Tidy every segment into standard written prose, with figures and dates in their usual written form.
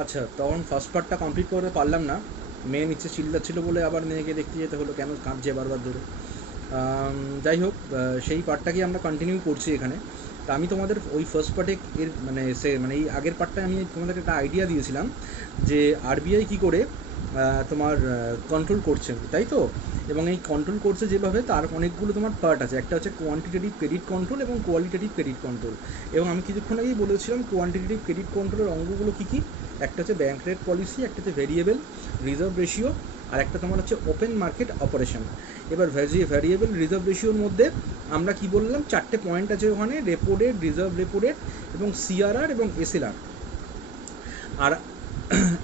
আচ্ছা, তখন ফার্স্ট পার্টটা কমপ্লিট করতে পারলাম না, মেয়ে নিচে চিল্লাচ্ছিল বলে আবার মেয়েকে দেখতে যেতে হলো, কেন কাঁদছে বারবার ধরে। যাই হোক, সেই পার্টটাকে আমরা কন্টিনিউ করছি এখানে। তা আমি তোমাদের ওই ফার্স্ট পার্টে এর মানে এই আগের পার্টটায় আমি তোমাদেরকে একটা আইডিয়া দিয়েছিলাম যে আরবিআই কী করে তোমার কন্ট্রোল করছে, তাই তো? এবং এই কন্ট্রোল করছে যেভাবে, তার অনেকগুলো তোমার পার্ট আছে। একটা হচ্ছে কোয়ান্টিটেটিভ ক্রেডিট কন্ট্রোল এবং কোয়ালিটেটিভ ক্রেডিট কন্ট্রোল। এবং আমি কিছুক্ষণ আগেই বলেছিলাম কোয়ান্টিটেটিভ ক্রেডিট কন্ট্রোলের অঙ্গগুলো কী কী। একটা হচ্ছে ব্যাঙ্ক রেট পলিসি, একটা হচ্ছে ভেরিয়েবল রিজার্ভ রেশিও, আর একটা তোমার হচ্ছে ওপেন মার্কেট অপারেশন। এবার ভ্যারিয়েবল রিজার্ভ রেশিওর মধ্যে আমরা কি বললাম, চারটে পয়েন্ট আছে ওখানে: repo rate, reserve repo rate, এবং সিআরআর এবং এসএলআর। আর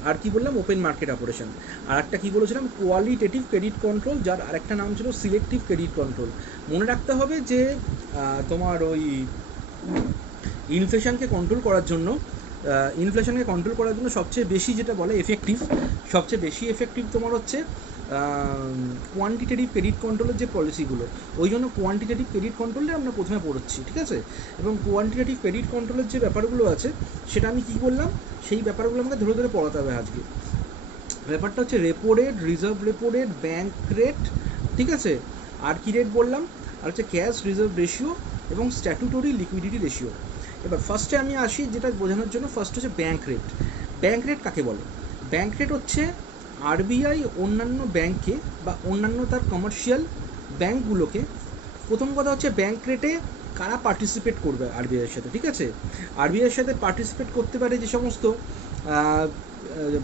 আর কি বললাম, ওপেন মার্কেট অপারেশন। আর একটা কী বলেছিলাম, কোয়ালিটেটিভ ক্রেডিট কন্ট্রোল, যার আরেকটা নাম ছিল সিলেক্টিভ ক্রেডিট কন্ট্রোল। মনে রাখতে হবে যে তোমার ওই ইনফ্লেশনকে কন্ট্রোল করার জন্য সবচেয়ে বেশি যেটা বলে এফেক্টিভ, সবচেয়ে বেশি এফেক্টিভ তোমার হচ্ছে কোয়ান্টিটেটিভ ক্রেডিট কন্ট্রোলের যে পলিসিগুলো। ওই জন্য কোয়ান্টিটেটিভ ক্রেডিট কন্ট্রোলে আমরা প্রথমে পড়ছি, ঠিক আছে? এবং কোয়ান্টিটেটিভ ক্রেডিট কন্ট্রোলের যে ব্যাপারগুলো আছে, সেটা আমি কী বললাম, সেই ব্যাপারগুলো আমাকে ধরে ধরে পড়াতে হবে আজকে। ব্যাপারটা হচ্ছে repo rate, reserve repo rate, bank rate, ঠিক আছে? আর কী রেট বললাম? আর হচ্ছে ক্যাশ রিজার্ভ রেশিও এবং স্ট্যাটুটরি লিকুইডিটি রেশিও। এবার ফার্স্টে আমি আসি যেটা বোঝানোর জন্য, ফার্স্ট হচ্ছে ব্যাঙ্ক রেট। ব্যাঙ্ক রেট কাকে বলে? ব্যাঙ্ক রেট হচ্ছে আরবিআই অন্যান্য ব্যাঙ্কে বা অন্যান্য তার কমার্শিয়াল ব্যাঙ্কগুলোকে, প্রথম কথা হচ্ছে ব্যাঙ্ক রেটে কারা পার্টিসিপেট করবে আরবিআইয়ের সাথে, ঠিক আছে? আরবিআইয়ের সাথে পার্টিসিপেট করতে পারে যে সমস্ত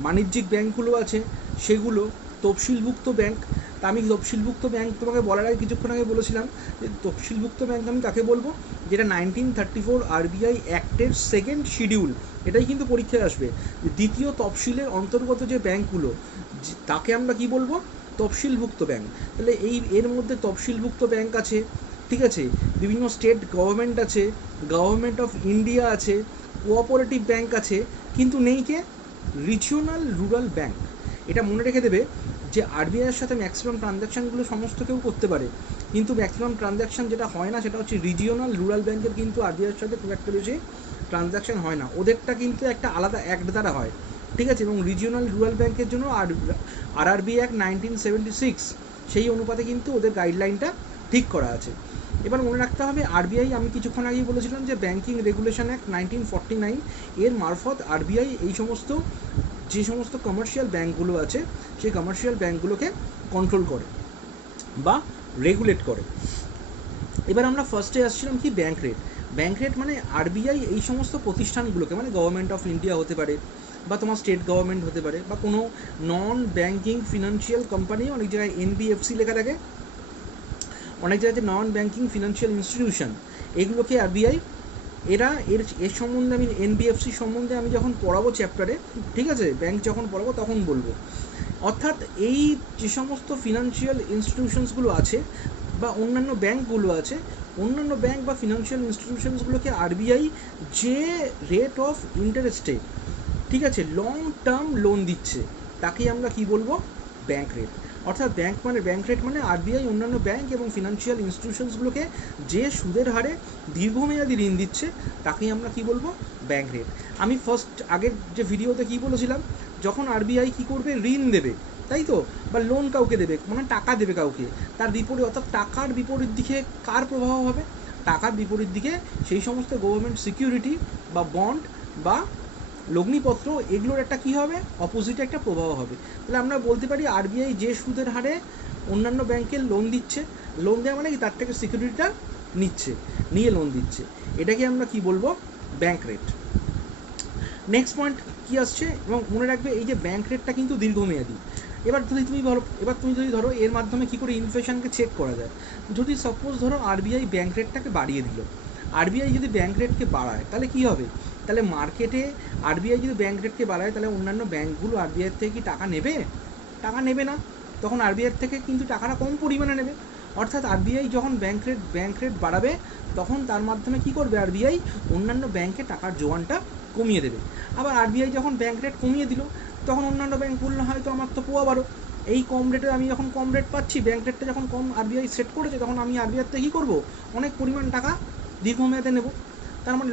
বাণিজ্যিক ব্যাঙ্কগুলো আছে, সেগুলো তফসিলভুক্ত ব্যাঙ্ক। তা আমি তফসিলভুক্ত ব্যাঙ্ক তোমাকে বলার আগে কিছুক্ষণ আগে বলেছিলাম যে তফসিলভুক্ত ব্যাঙ্ক আমি কাকে বলবো, যেটা 1934 আরবিআই অ্যাক্টের সেকেন্ড শিডিউল, এটাই কিন্তু পরীক্ষায় আসবে। দ্বিতীয় তফসিলের অন্তর্গত যে ব্যাঙ্কগুলো, তাকে আমরা কি বলবো, তফসিলভুক্ত ব্যাঙ্ক। তাহলে এর মধ্যে তফসিলভুক্ত ব্যাঙ্ক আছে, ঠিক আছে? বিভিন্ন স্টেট গভর্নমেন্ট আছে, গভর্নমেন্ট অফ ইন্ডিয়া আছে, কোঅপারেটিভ ব্যাঙ্ক আছে, কিন্তু নেই কে? Regional rural bank. এটা মনে রেখে দেবে যে আরবিআইয়ের সাথে ম্যাক্সিমাম ট্রানজ্যাকশানগুলো সমস্ত কেউ করতে পারে, কিন্তু ম্যাক্সিমাম ট্রানজ্যাকশান যেটা হয় না সেটা হচ্ছে রিজিওনাল রুরাল ব্যাঙ্কের, কিন্তু আরবিআইয়ের সাথে খুব একটা বেশি ট্রানজ্যাকশান হয় না, ওদেরটা কিন্তু একটা আলাদা অ্যাক্ট দ্বারা হয়, ঠিক আছে? এবং রিজিওনাল রুরাল ব্যাঙ্কের জন্য আরআরবি অ্যাক্ট 1976, সেই অনুপাতে কিন্তু ওদের গাইডলাইনটা ঠিক করা আছে। এবার মনে রাখতে হবে আরবিআই, আমি কিছুক্ষণ আগেই বলেছিলাম যে ব্যাঙ্কিং রেগুলেশন অ্যাক্ট 1949 এর মারফত আরবিআই এই সমস্ত যে সমস্ত কমার্শিয়াল ব্যাঙ্কগুলো আছে, সেই কমার্শিয়াল ব্যাঙ্কগুলোকে কন্ট্রোল করে বা রেগুলেট করে। এবার আমরা ফার্স্টে আসছিলাম কি, ব্যাঙ্ক রেট। ব্যাঙ্ক রেট মানে আরবিআই এই সমস্ত প্রতিষ্ঠানগুলোকে, মানে গভর্নমেন্ট অফ ইন্ডিয়া হতে পারে, বা তোমার স্টেট গভর্নমেন্ট হতে পারে, বা কোনো নন ব্যাঙ্কিং ফিনান্সিয়াল কোম্পানি, অনেক জায়গায় এনবিএফসি লেখা থাকে, অনেক জায়গাতে নন ব্যাঙ্কিং ফিনান্সিয়াল ইনস্টিটিউশন, এগুলোকে আরবিআই এর সম্বন্ধে আমি এনবিএফসি সম্বন্ধে আমি যখন পড়াবো চ্যাপ্টারে, ঠিক আছে, ব্যাঙ্ক যখন পড়াবো তখন বলবো। অর্থাৎ এই যে সমস্ত ফিনান্সিয়াল ইনস্টিটিউশনসগুলো আছে বা অন্যান্য ব্যাঙ্কগুলো আছে, অন্যান্য ব্যাঙ্ক বা ফিনান্সিয়াল ইনস্টিটিউশনসগুলোকে আরবিআই যে রেট অফ ইন্টারেস্টে, ঠিক আছে, লং টার্ম লোন দিচ্ছে, তাকেই আমরা কি বলবো, ব্যাঙ্ক রেট। অর্থাৎ ব্যাঙ্ক রেট মানে আরবিআই অন্যান্য ব্যাঙ্ক এবং ফিনান্সিয়াল ইনস্টিটিউশনসগুলোকে যে সুদের হারে দীর্ঘমেয়াদী ঋণ দিচ্ছে, তাকেই আমরা কি বলবো, ব্যাঙ্ক রেট। আমি ফার্স্ট আগের যে ভিডিওতে কি বলেছিলাম, যখন আরবিআই কি করবে, ঋণ দেবে, তাই তো, বা লোন কাউকে দেবে, মানে টাকা দেবে কাউকে, তার বিপরীত, অর্থাৎ টাকার বিপরীত দিকে কার প্রভাব হবে? টাকার বিপরীত দিকে সেই সমস্ত গভর্নমেন্ট সিকিউরিটি বা বন্ড বা লগ্নিপত্র, এগুলোর একটা কী হবে, অপোজিটে একটা প্রভাব হবে। তাহলে আমরা বলতে পারি আরবিআই যে সুদের হারে অন্যান্য ব্যাংকের লোন দিচ্ছে, লোন দেওয়া মানে কি, তার থেকে সিকিউরিটিটা নিয়ে লোন দিচ্ছে, এটাকে আমরা কি বলবো, ব্যাঙ্ক রেট। নেক্সট পয়েন্ট কী আসছে, এবং মনে রাখবে এই যে ব্যাঙ্ক রেটটা কিন্তু দীর্ঘমেয়াদী। এবার তুমি যদি ধরো এর মাধ্যমে কী করে ইনফ্লেশনকে চেক করা যায়। যদি সাপোজ ধরো আরবিআই ব্যাঙ্ক রেটটাকে বাড়িয়ে দিল, আরবিআই যদি ব্যাঙ্ক রেটকে বাড়ায় তাহলে কী হবে? তাহলে মার্কেটে আরবিআই যদি ব্যাঙ্ক রেটকে বাড়ায়, তাহলে অন্যান্য ব্যাঙ্কগুলো আরবিআইয়ের থেকে কি টাকা নেবে? টাকা নেবে না, তখন আরবিআইয়ের থেকে কিন্তু টাকাটা কম পরিমাণে নেবে। অর্থাৎ আরবিআই যখন ব্যাঙ্ক রেট বাড়াবে, তখন তার মাধ্যমে কী করবে আরবিআই, অন্যান্য ব্যাঙ্কে টাকার জোগানটা কমিয়ে দেবে। আবার আরবিআই যখন ব্যাঙ্ক রেট কমিয়ে দিল, তখন অন্যান্য ব্যাঙ্ক বললো হয়তো আমার তো পোয়া বারো, এই কম রেটে আমি যখন কম রেট পাচ্ছি, ব্যাঙ্ক রেটটা যখন কম আরবিআই সেট করেছে, তখন আমি আরবিআই থেকে কী করবো, অনেক পরিমাণ টাকা দীর্ঘমেয়াদে নেব, তার মানে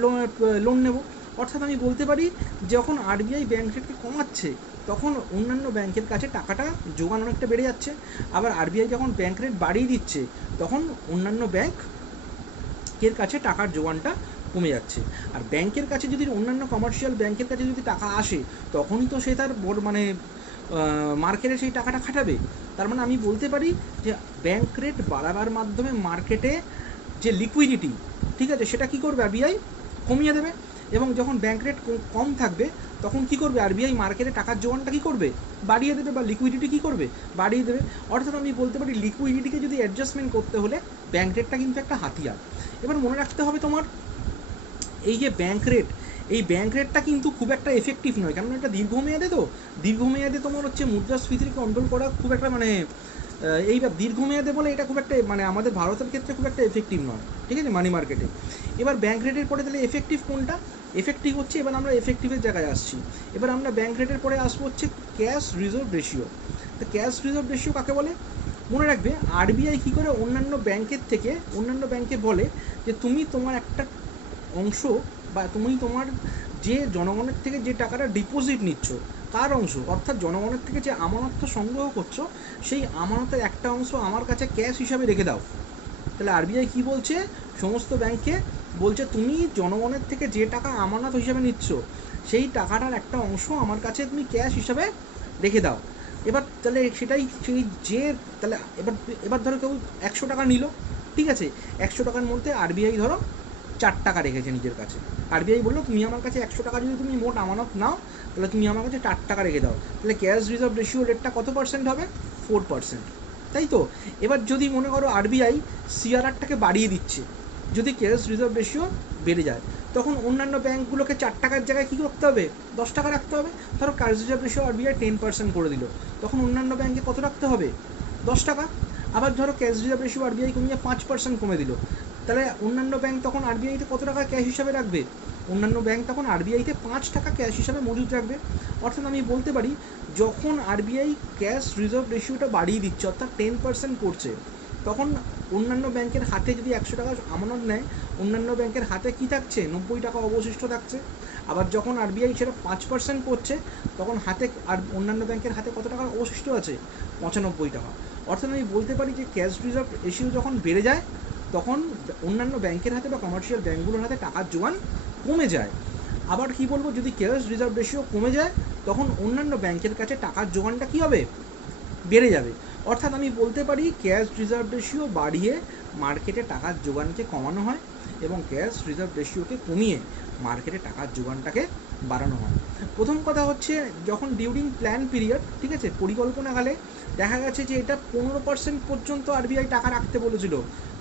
লোন নেব। অর্থাৎ আমি বলতে পারি যখন আরবিআই ব্যাংক রেটকে কমাচ্ছে তখন অন্যান্য ব্যাংকের কাছে টাকাটা যোগান অনেকটা বেড়ে যাচ্ছে। আবার আরবিআই যখন ব্যাংক রেট বাড়িয়ে দিচ্ছে তখন অন্যান্য ব্যাংকের কাছে টাকার যোগানটা কমে যাচ্ছে। আর ব্যাংকের কাছে যদি অন্যান্য কমার্শিয়াল ব্যাংকের কাছে যদি টাকা আসে তখনই তো সে তার মানে মার্কেটে সেই টাকাটা খাটাবে। তার মানে আমি বলতে পারি যে ব্যাংক রেট বাড়াবার মাধ্যমে মার্কেটে যে লিকুইডিটি, ঠিক আছে, সেটা কী করবে আরবিআই কমিয়ে দেবে। এবং যখন ব্যাংক রেট কম থাকবে তখন কী করবে আরবিআই মার্কেটে টাকার যোগানটা কী করবে বাড়িয়ে দেবে, বা লিকুইডিটি কী করবে বাড়িয়ে দেবে। অর্থাৎ আমি বলতে পারি লিকুইডিটিকে যদি অ্যাডজাস্টমেন্ট করতে হলে ব্যাংক রেটটা কিন্তু একটা হাতিয়ার। এবার মনে রাখতে হবে তোমার এই যে ব্যাংক রেট, এই ব্যাংক রেটটা কিন্তু খুব একটা এফেক্টিভ নয়, কারণ এটা দীর্ঘমেয়াদে, তো দীর্ঘমেয়াদে তোমার হচ্ছে মুদ্রাস্ফীতিকে কন্ট্রোল করা খুব একটা মানে এইবার দীর্ঘমেয়াদে বলে এটা খুব একটা মানে আমাদের ভারতের ক্ষেত্রে খুব একটা এফেক্টিভ নয়, ঠিক আছে, মানি মার্কেটে। এবার ব্যাংক রেটের পরে তাহলে এফেক্টিভ কোনটা? এফেক্টিভ হচ্ছে, এবার আমরা এফেক্টিভের জায়গায় আসছি। এবার আমরা ব্যাংক রেটের পরে আসবো হচ্ছে ক্যাশ রিজার্ভ রেশিও। তো ক্যাশ রিজার্ভ রেশিও কাকে বলে? মনে রাখবে আরবিআই কী করে অন্যান্য ব্যাংকের থেকে অন্যান্য ব্যাংকে বলে যে তুমি তোমার একটা অংশ বা তুমি তোমার যে জনগণের থেকে যে টাকাটা ডিপোজিট নিচ্ছ তার অংশ, অর্থাৎ জনগণের থেকে যে আমানতটা সংগ্রহ করছো সেই আমানতের একটা অংশ আমার কাছে ক্যাশ হিসাবে রেখে দাও। তাহলে আরবিআই কী বলছে সমস্ত ব্যাংকে? বলছে তুমি জনগণের থেকে যে টাকা আমানত হিসাবে নিচ্ছ সেই টাকাটার একটা অংশ আমার কাছে তুমি ক্যাশ হিসাবে রেখে দাও। এবার তাহলে সেটাই সেই যে তাহলে এবার এবার ধরো কেউ 100 টাকা নিল, ঠিক আছে, 100 টাকার মধ্যে আরবিআই ধরো 4 টাকা রেখেছে নিজের কাছে। আরবিআই বললো তুমি আমার কাছে 100 টাকা যদি তুমি মোট আমানত নাও তাহলে তুমি আমার কাছে 4 টাকা রেখে দাও। তাহলে ক্যাশ রিজার্ভ রেশিও রেটটা কত পার্সেন্ট হবে? 4%, তাই তো। এবার যদি মনে করো আরবিআই সিআরআরটাকে বাড়িয়ে দিচ্ছে, যদি ক্যাশ রিজার্ভ রেশিও বেড়ে যায় তখন অন্যান্য ব্যাংকগুলোকে 4 টাকার জায়গায় কী করতে হবে? 10 টাকা রাখতে হবে। ধরো ক্যাশ রিজার্ভ রেশিও আরবিআই 10% করে দিল, তখন অন্যান্য ব্যাংকে কত রাখতে হবে? 10 টাকা। আবার ধরো ক্যাশ রিজার্ভ রেশিও আরবিআই কমিয়ে 5% কমে দিল, তাহলে অন্যান্য ব্যাংক তখন আরবিআইতে কত টাকা ক্যাশ হিসাবে রাখবে? অন্যান্য ব্যাংক তখন আরবিআইতে 5 টাকা ক্যাশ হিসাবে মজুদ রাখবে। অর্থাৎ আমি বলতে পারি যখন আরবিআই ক্যাশ রিজার্ভ রেশিওটা বাড়িয়ে দিচ্ছে অর্থাৎ 10% করছে, তখন অন্যান্য ব্যাংকের হাতে যদি 100 টাকা আমানত নেয় অন্যান্য ব্যাংকের হাতে কী থাকছে? 90 টাকা অবশিষ্ট থাকছে। আবার যখন আরবিআই সেটা 5% করছে তখন হাতে আর অন্যান্য ব্যাংকের হাতে কত টাকা অবশিষ্ট আছে? 95 টাকা। অর্থাৎ আমি বলতে পারি যে ক্যাশ রিজার্ভ রেশিও যখন বেড়ে যায় তখন অন্যান্য ব্যাংকের হাতে বা কমার্শিয়াল ব্যাংকগুলোর হাতে টাকার যোগান কমে যায়। আবার কি বলবো, যদি ক্যাশ রিজার্ভ রেশিও কমে যায় তখন অন্যান্য ব্যাংকের কাছে টাকার যোগানটা কী হবে? বেড়ে যাবে। অর্থাৎ আমি বলতে পারি ক্যাশ রিজার্ভ রেশিও বাড়িয়ে মার্কেটে টাকার যোগানকে কমানো হয় এবং ক্যাশ রিজার্ভ রেশিওকে কমিয়ে মার্কেটে টাকার যোগানটাকে বাড়ানো হয়। প্রথম কথা হচ্ছে যখন ডিউরিং প্ল্যান পিরিয়ড, ঠিক আছে, পরিকল্পনাকালে দেখা গেছে যে এটা 15% পর্যন্ত আরবিআই টাকা রাখতে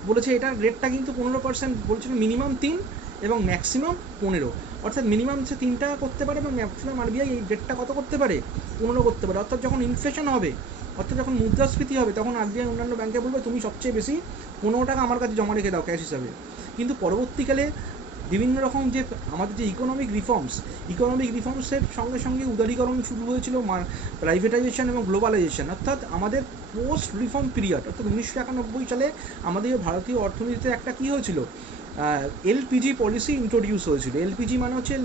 বলেছে এটার রেটটা কিন্তু 15% বলছিল, মিনিমাম 3 এবং ম্যাক্সিমাম 15। অর্থাৎ মিনিমাম সে 3 টাকা করতে পারে এবং ম্যাক্সিমাম আরবিআই এই রেটটা কত করতে পারে? 15 করতে পারে। অর্থাৎ যখন ইনফ্লেশন হবে, অর্থাৎ যখন মুদ্রাস্ফীতি হবে তখন আরবিআই অন্যান্য ব্যাংকে বলবে তুমি সবচেয়ে বেশি 15 টাকা আমার কাছে জমা রেখে দাও ক্যাশ হিসাবে। কিন্তু পরবর্তীকালে বিভিন্ন রকম যে আমাদের যে ইকোনমিক রিফর্মসের সঙ্গে সঙ্গে উদারীকরণ শুরু হয়েছিল, প্রাইভেটাইজেশন এবং গ্লোবালাইজেশন, অর্থাৎ আমাদের পোস্ট রিফর্ম পিরিয়ড অর্থাৎ 1991 সালে আমাদের ভারতীয় অর্থনীতিতে একটা কী হয়েছিল? এলপিজি পলিসি ইন্ট্রোডিউস হয়েছিল। এলপিজি মানে হচ্ছে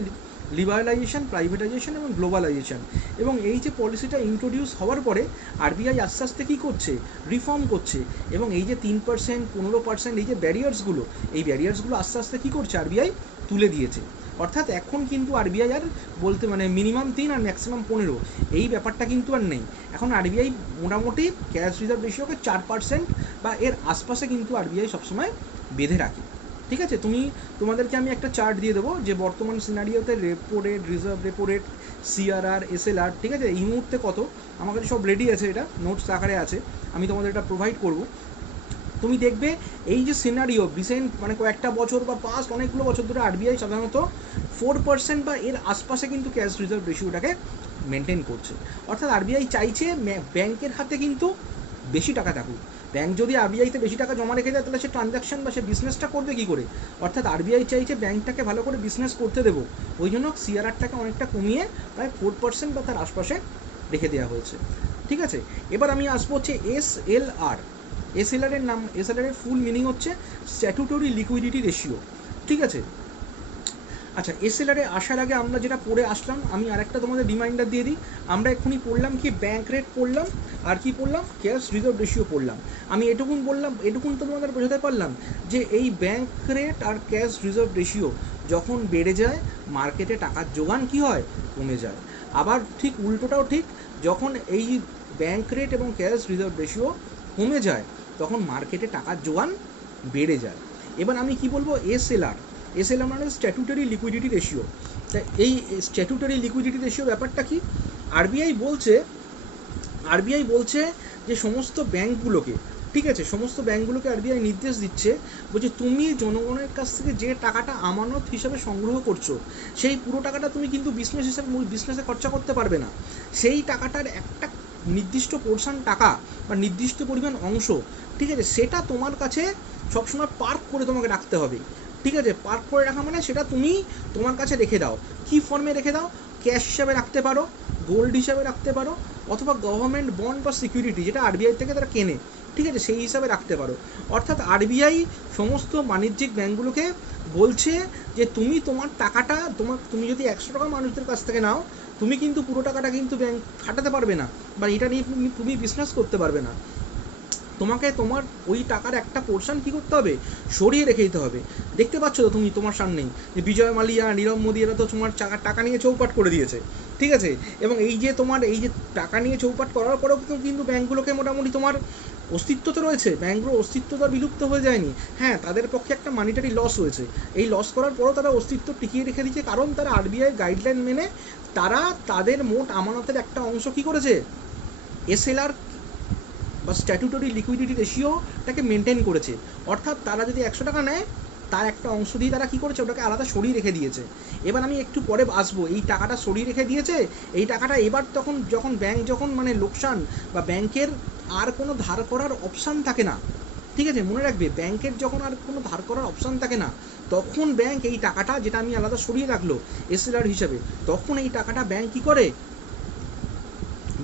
লিবারালাইজেশন, প্রাইভেটাইজেশন এবং গ্লোবালাইজেশন। এবং এই যে পলিসিটা ইন্ট্রোডিউস হওয়ার পরে আরবিআই আস্তে আস্তে কী করছে? রিফর্ম করছে এবং এই যে 3%, 15% এই যে ব্যারিয়ার্সগুলো, এই ব্যারিয়ার্সগুলো আস্তে আস্তে কী করছে? আরবিআই তুলে দিয়েছে। অর্থাৎ এখন কিন্তু আরবিআই আর বলতে মানে মিনিমাম 3 আর ম্যাক্সিমাম 15 এই ব্যাপারটা কিন্তু আর নেই। এখন আরবিআই মোটামুটি ক্যাশ রিজার্ভ রেশিওকে 4% বা এর আশপাশে কিন্তু আরবিআই সবসময় বেঁধে রাখে। ঠিক আছে, তোমাদেরকে আমি একটা চার্ট দিয়ে দেবো যে বর্তমান সিনারিওতে repo rate, reserve repo rate, CRR, SLR, ঠিক আছে, এই মুহূর্তে কত আমার কাছে সব রেডি আছে, এটা নোটস আকারে আছে, আমি তোমাদের এটা প্রোভাইড করব। তুমি দেখবে এই যে সিনারিও রিসেন্ট মানে কয়েকটা বছর বা পাস্ট অনেকগুলো বছর ধরে আরবিআই সাধারণত 4% বা এর আশপাশে কিন্তু ক্যাশ রিজার্ভ রেশিওটাকে মেনটেন করছে। অর্থাৎ আরবিআই চাইছে ব্যাংকের হাতে কিন্তু বেশি টাকা থাকুক। ব্যাংক যদি আরবিআইতে বেশি টাকা জমা রেখে দেয় তাহলে সে ট্রানজ্যাকশন বা সে বিজনেসটা করবে কী করে? অর্থাৎ আরবিআই চাইছে ব্যাংকটাকে ভালো করে বিজনেস করতে দেবো, ওই জন্য সিআরআরটাকে অনেকটা কমিয়ে প্রায় 4% বা তার আশপাশে রেখে দেওয়া হয়েছে। ঠিক আছে, এবার আমি আসবো হচ্ছে এসএলআর। এসএলআর এর ফুল মিনিং হচ্ছে স্ট্যাটুটরি লিকুইডিটি রেশিও। ঠিক আছে, আচ্ছা, এসএলআরে আসার আগে আমরা যেটা পড়ে আসলাম, আমি আরেকটা তোমাদের রিমাইন্ডার দিয়ে দিই। আমরা এক্ষুনি পড়লাম কি, ব্যাংক রেট পড়লাম, আর কি পড়লাম, ক্যাশ রিজার্ভ রেশিও পড়লাম। আমি এটুকুন বললাম, এটুকুন তো তোমাদের বোঝাতে পারলাম যে এই ব্যাংক রেট আর ক্যাশ রিজার্ভ রেশিও যখন বেড়ে যায় মার্কেটে টাকার যোগান কি হয়, কমে যায়। আবার ঠিক উল্টোটাও ঠিক, যখন এই ব্যাংক রেট এবং ক্যাশ রিজার্ভ রেশিও কমে যায় তখন মার্কেটে টাকার যোগান বেড়ে যায়। এবার আমি কি বলবো, এসএলআর মানে স্ট্যাটুটারি লিকুইডিটি রেশিও। তা এই স্ট্যাটুটারি লিকুইডিটি রেশিও ব্যাপারটা কি, আরবিআই বলছে যে সমস্ত ব্যাংকগুলোকে, ঠিক আছে, সমস্ত ব্যাংকগুলোকে আরবিআই নির্দেশ দিচ্ছে, বলছে তুমি জনগণের কাছ থেকে যে টাকাটা আমানত হিসাবে সংগ্রহ করছো সেই পুরো টাকাটা তুমি কিন্তু বিজনেসে খরচা করতে পারবে না। সেই টাকাটার একটা নির্দিষ্ট পোর্শন টাকা বা নির্দিষ্ট পরিমাণ অংশ, ঠিক আছে, সেটা তোমার কাছে সবসময় পার্ক করে তোমাকে রাখতে হবে। ঠিক আছে, পার্ক করে রাখা মানে সেটা তুমি তোমার কাছে রেখে দাও। কী ফর্মে রেখে দাও, ক্যাশ হিসাবে রাখতে পারো, গোল্ড হিসাবে রাখতে পারো, অথবা গভর্নমেন্ট বন্ড বা সিকিউরিটি যেটা আরবিআই থেকে তারা কেনে, ঠিক আছে, সেই হিসাবে রাখতে পারো। অর্থাৎ আরবিআই সমস্ত বাণিজ্যিক ব্যাংকগুলোকে বলছে যে তুমি তোমার টাকাটা, তুমি যদি 100 টাকা মানুষদের কাছ থেকে নাও, তুমি কিন্তু পুরো টাকাটা কিন্তু ব্যাংক খাটাতে পারবে না, বা এটা নিয়ে তুমি বিজনেস করতে পারবে না। তোমাকে তোমার ওই টাকার একটা পোর্শন কী করতে হবে, সরিয়ে রেখে দিতে হবে। দেখতে পাচ্ছ তো তুমি তোমার সামনেই যে বিজয় মালিয়া, নীরব মোদী এরা তো তোমার টাকা নিয়ে চৌপাট করে দিয়েছে, ঠিক আছে। এবং এই যে তোমার এই যে টাকা নিয়ে চৌপাট করার পরেও কিন্তু ব্যাংকগুলোকে মোটামুটি তোমার অস্তিত্ব তো রয়েছে, ব্যাংকগুলোর অস্তিত্ব তো বিলুপ্ত হয়ে যায়নি। হ্যাঁ, তাদের পক্ষে একটা মানিটারি লস হয়েছে, এই লস করার পরও তারা অস্তিত্ব টিকিয়ে রেখে দিয়েছে, কারণ তারা আরবিআই গাইডলাইন মেনে তারা তাদের মোট আমানতের একটা অংশ কী করেছে, এসএলআর বা স্ট্যাটুটরি লিকুইডিটি রেশিওটাকে মেনটেন করেছে। অর্থাৎ তারা যদি 100 টাকা নেয়, তার একটা অংশ দিয়ে তারা কী করেছে, ওটাকে আলাদা সরিয়ে রেখে দিয়েছে। এবার আমি একটু পরে আসবো, এই টাকাটা সরিয়ে রেখে দিয়েছে, এই টাকাটা এবার যখন ব্যাংক মানে লোকসান বা ব্যাংকের আর কোনো ধার করার অপশান থাকে না, ঠিক আছে, মনে রাখবে, ব্যাংকের যখন আর কোনো ধার করার অপশান থাকে না, তখন ব্যাংক এই টাকাটা, যেটা আমি আলাদা সরিয়ে রাখলো এসএলআর হিসাবে, তখন এই টাকাটা ব্যাংক কী করে,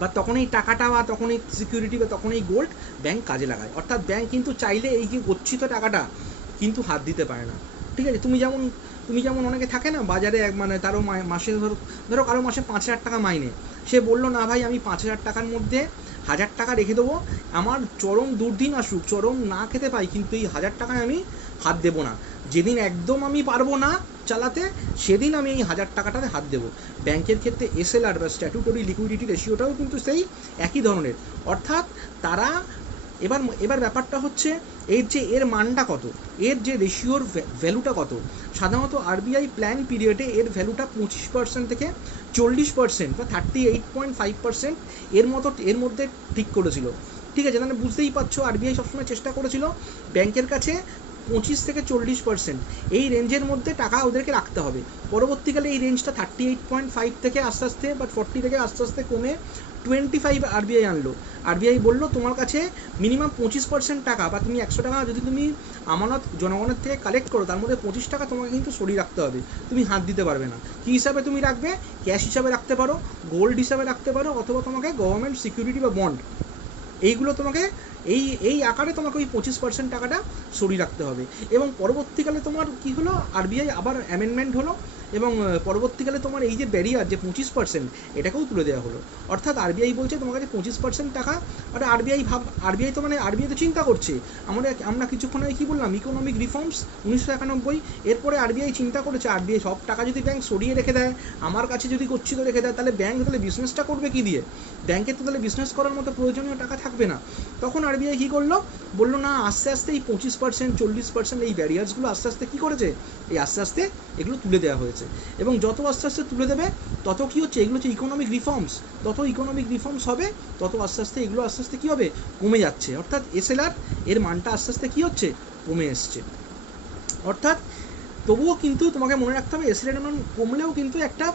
বা তখন এই টাকাটা বা তখন এই সিকিউরিটি বা তখন এই গোল্ড ব্যাংক কাজে লাগায়। অর্থাৎ ব্যাংক কিন্তু চাইলে এই যে গচ্ছিত টাকাটা কিন্তু হাত দিতে পারে না, ঠিক আছে। তুমি যেমন অনেকে থাকে না বাজারে, মানে তারও মাসে ধরো কারো মাসে 5,000 টাকা মাইনে, সে বললো না ভাই আমি 5,000 টাকার মধ্যে 1,000 টাকা রেখে দেবো, আমার চরম দুর্দিন আসুক, চরম না খেতে পাই, কিন্তু এই 1,000 টাকায় আমি হাত দেবো না। যেদিন একদম আমি পারবো না চালাতে, সেদিন আমি এই 1,000 টাকাটাতে হাত দেবো। ব্যাংকের ক্ষেত্রে এসএলআর বা স্ট্যাটুটরি লিকুইডিটি রেশিওটাও কিন্তু সেই একই ধরনের। অর্থাৎ তারা এবার ব্যাপারটা হচ্ছে এর মানটা কত, এর যে রেশিওর ভ্যালুটা কত। সাধারণত আরবিআই প্ল্যান পিরিয়ডে এর ভ্যালুটা 25% থেকে 40% বা 38.5% এর মধ্যে ঠিক করেছিল, ঠিক আছে। মানে বুঝতেই পারছো, আরবিআই সবসময় চেষ্টা করেছিল ব্যাংকের কাছে 25 থেকে 40% এই রেঞ্জের মধ্যে টাকা ওদেরকে রাখতে হবে। পরবর্তীকালে এই রেঞ্জটা 38.5 থেকে আস্তে আস্তে বা 40 থেকে আস্তে আস্তে কমে 25 আরবিআই আনলো। আরবিআই বললো তোমার কাছে মিনিমাম 25% টাকা, বা তুমি 100 টাকা যদি তুমি আমানত জনগণের থেকে কালেক্ট করো, তার মধ্যে 25 টাকা তোমাকে কিন্তু সরিয়ে রাখতে হবে, তুমি হাত দিতে পারবে না। কী হিসাবে তুমি রাখবে, ক্যাশ হিসাবে রাখতে পারো, গোল্ড হিসাবে রাখতে পারো, অথবা তোমাকে গভর্নমেন্ট সিকিউরিটি বা বন্ড, এইগুলো তোমাকে এই আকারে তোমাকে ওই 25% টাকাটা সরিয়ে রাখতে হবে। এবং পরবর্তীকালে তোমার কি হলো, আরবিআই আবার অ্যামেন্ডমেন্ট হলো, এবং পরবর্তীকালে তোমার এই যে ব্যারিয়ার যে 25% এটাকেও তুলে দেওয়া হলো। অর্থাৎ আরবিআই বলছে তোমার কাছে 25% টাকা, আর আরবিআই তো চিন্তা করছে, আমরা কিছুক্ষণ আগে কী বললাম, ইকোনমিক রিফর্মস 1991, এরপরে আরবিআই চিন্তা করেছে, আরবিআই সব টাকা যদি ব্যাংক সরিয়ে রেখে দেয়, আমার কাছে যদি গচ্ছিত রেখে দেয়, তাহলে ব্যাংক তাহলে বিজনেসটা করবে কী দিয়ে, ব্যাংকের তো তাহলে বিজনেস করার মতো প্রয়োজনীয় টাকা থাকবে না। তখন আরবিআই কী করলো, বললো না, আস্তে আস্তে এই 25% 40% এই ব্যারিয়ার্সগুলো আস্তে আস্তে কী করেছে, এই আস্তে আস্তে এগুলো তুলে দেওয়া হয়েছে। এবং যত আস্তে আস্তে তুলে দেবে, তত কী হচ্ছে, এগুলো হচ্ছে ইকোনমিক রিফর্মস, তত ইকোনমিক রিফর্মস হবে, তত আস্তে আস্তে এগুলো আস্তে আস্তে কী হবে, কমে যাচ্ছে। অর্থাৎ এসএলআর এর মানটা আস্তে আস্তে কী হচ্ছে, কমে এসছে। অর্থাৎ তবুও কিন্তু তোমাকে মনে রাখতে হবে, এসএলআর মান কমলেও কিন্তু একটা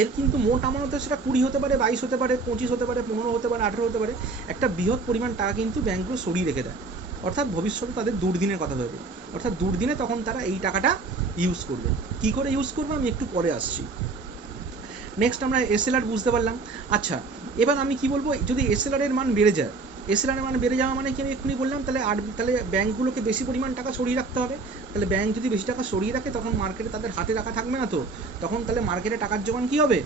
এর কিন্তু মোট আমানতে সেটা 20 হতে পারে, 22 হতে পারে, 25 হতে পারে, 15 হতে পারে, 18 হতে পারে, একটা বৃহৎ পরিমাণ টাকা কিন্তু ব্যাংকগুলো সরিয়ে রেখে দেয়। অর্থাৎ ভবিষ্যতে তাদের দুর্দিনের কথা ভেবে, অর্থাৎ দুর্দিনে তখন তারা এই টাকাটা ইউজ করবে। কী করে ইউজ করবে আমি একটু পরে আসছি। নেক্সট আমরা এসএলআর বুঝতে পারলাম। আচ্ছা, এবার আমি কি বলবো, যদি এসএলআর এর মান বেড়ে যায়, এসএলআর মান বেড়ে যাওয়া মানে কি আমি এক্ষুনি বললাম, তাহলে ব্যাঙ্কগুলোকে বেশি পরিমাণ টাকা সরিয়ে রাখতে হবে। তাহলে ব্যাঙ্ক যদি বেশি টাকা সরিয়ে রাখে তখন মার্কেটে তাদের হাতে রাখা থাকবে না, তো তখন তাহলে মার্কেটে টাকার যোগান কী হবে,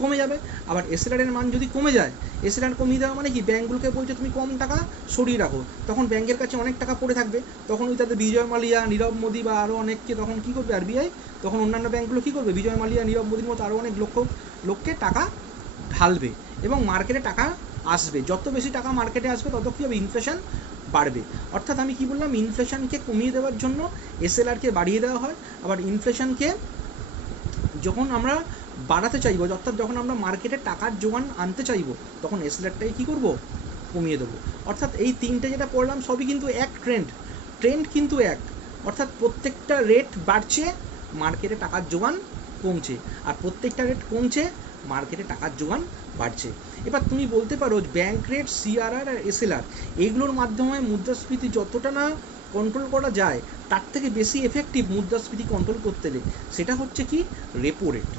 কমে যাবে। আবার এসএলআরের মান যদি কমে যায়, এসএলআর কমিয়ে দেওয়া মানে কি ব্যাঙ্কগুলোকে বলছে তুমি কম টাকা সরিয়ে রাখো, তখন ব্যাঙ্কের কাছে অনেক টাকা পড়ে থাকবে, তখন ওই তাদের বিজয় মালিয়া, নীরব মোদি বা আরও অনেককে তখন কী করবে আরবিআই, তখন অন্যান্য ব্যাঙ্কগুলো কী করবে, বিজয় মালিয়া, নীরব মোদির মতো আরও অনেক লোককে টাকা ঢালবে এবং মার্কেটে টাকা আসবে। যত বেশি টাকা মার্কেটে আসবে তত কী হবে, ইনফ্লেশন বাড়বে। অর্থাৎ আমি কি বললাম, ইনফ্লেশনকে কমিয়ে দেওয়ার জন্য এসএলআরকে বাড়িয়ে দেওয়া হয়। আবার ইনফ্লেশনকে যখন আমরা বাড়াতে চাইবো, অর্থাৎ যখন আমরা মার্কেটে টাকার যোগান আনতে চাইবো, তখন এসএলআরটাই কী করবো, কমিয়ে দেবো। অর্থাৎ এই তিনটে যেটা পড়লাম সবই কিন্তু এক ট্রেন্ড কিন্তু এক, অর্থাৎ প্রত্যেকটা রেট বাড়ছে, মার্কেটে টাকার যোগান কমছে, আর প্রত্যেকটা রেট কমছে, মার্কেটে টাকার যোগান বাড়ছে। এবার তুমি বলতে পারো ব্যাঙ্ক রেট, সিআরআর আর এসএলআর এইগুলোর মাধ্যমে মুদ্রাস্ফীতি যতটা না কন্ট্রোল করা যায়, তার থেকে বেশি এফেক্টিভ মুদ্রাস্ফীতি কন্ট্রোল করতে গেলে সেটা হচ্ছে কি, রেপো রেট।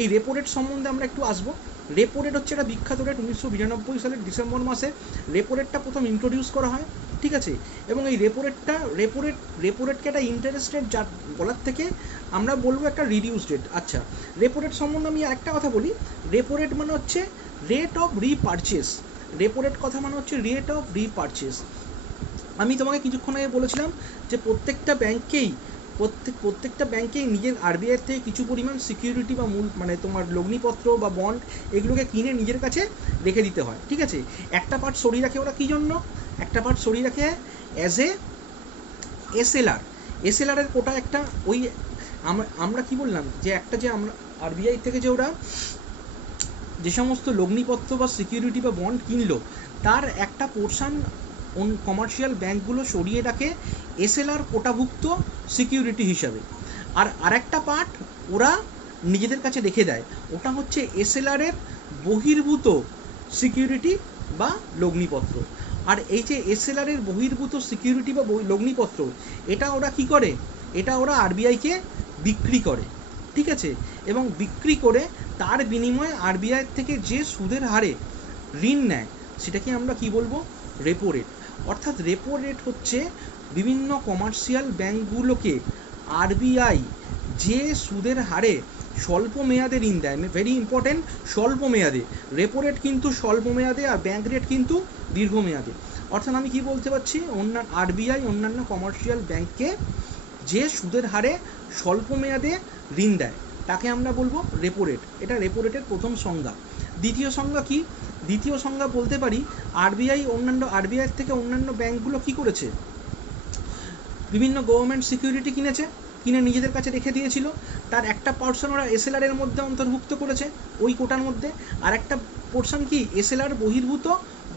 এই রেপো রেট সম্বন্ধে আমরা একটু আসবো। রেপো রেট হচ্ছে একটা বিখ্যাত রেট, 1992 সালের ডিসেম্বর মাসে রেপো রেটটা প্রথম ইন্ট্রোডিউস করা হয়, ঠিক আছে। এবং এই রেপো রেটকে একটা ইন্টারেস্ট রেট যা বলার থেকে আমরা বলবো একটা রিডিউস রেট। আচ্ছা, রেপো রেট সম্বন্ধে আমি একটা কথা বলি। রেপো রেট মানে হচ্ছে rate of repurchase. Repo rate কথা মানে হচ্ছে রেট অফ রিপারচেস। আমি তোমাকে কিছুক্ষণ আগে বলেছিলাম যে প্রত্যেকটা ব্যাংকেই নিজের আরবিআই থেকে কিছু পরিমাণ সিকিউরিটি বা মানে তোমার লগ্নিপত্র বা বন্ড এগুলোকে কিনে নিজের কাছে রেখে দিতে হয়, ঠিক আছে। একটা পার্ট সরিয়ে রাখে ওরা কী জন্য, একটা পার্ট সরিয়ে রাখে অ্যাজ এ এসএলআরের কোটা একটা, ওই আমরা কি বললাম যে একটা যে আমরা আরবিআই থেকে যে ওরা যে সমস্ত লগ্নিপত্র বা সিকিউরিটি বা বন্ড কিনলো, তার একটা পোর্শন কমার্শিয়াল ব্যাঙ্কগুলো সরিয়ে রাখে এসএলআর কোটাভুক্ত সিকিউরিটি হিসাবে, আর আরেকটা পার্ট ওরা নিজেদের কাছে রেখে দেয়, ওটা হচ্ছে এসএলআরের বহির্ভূত সিকিউরিটি বা লগ্নিপত্র। আর এই যে এসএলআরের বহির্ভূত সিকিউরিটি বা লগ্নিপত্র, এটা ওরা কি করে, এটা ওরা আরবিআইকে বিক্রি করে, ঠিক আছে। এবং বিক্রি করে তার বিনিময়ে আরবিআই থেকে যে সুদের হারে ঋণ নেয় সেটাকে আমরা কি বলবো, রেপো রেট। অর্থাৎ রেপো রেট হচ্ছে বিভিন্ন কমার্শিয়াল ব্যাঙ্কগুলোকে আরবিআই যে সুদের হারে স্বল্প মেয়াদে ঋণ দেয়, ভেরি ইম্পর্টেন্ট, স্বল্প মেয়াদে। রেপো রেট কিন্তু স্বল্প মেয়াদে আর ব্যাঙ্ক রেট কিন্তু দীর্ঘমেয়াদে। অর্থাৎ আমি কি বলতে পারছি, আরবিআই অন্যান্য কমার্শিয়াল ব্যাঙ্ককে যে সুদের হারে স্বল্প মেয়াদে ঋণ দেয় তাকে আমরা বলবো রেপো রেট। এটা রেপো রেটের প্রথম সংজ্ঞা। দ্বিতীয় সংজ্ঞা কি, দ্বিতীয় সংজ্ঞা বলতে পারি আরবিআই থেকে অন্যান্য ব্যাঙ্কগুলো কি করেছে, বিভিন্ন গভর্নমেন্ট সিকিউরিটি কিনে নিজেদের কাছে রেখে দিয়েছিল, তার একটা পোর্শন ওরা এসএলআর মধ্যে অন্তর্ভুক্ত করেছে ওই কোটার মধ্যে, আর একটা পোর্শন কি এসএলআর বহির্ভূত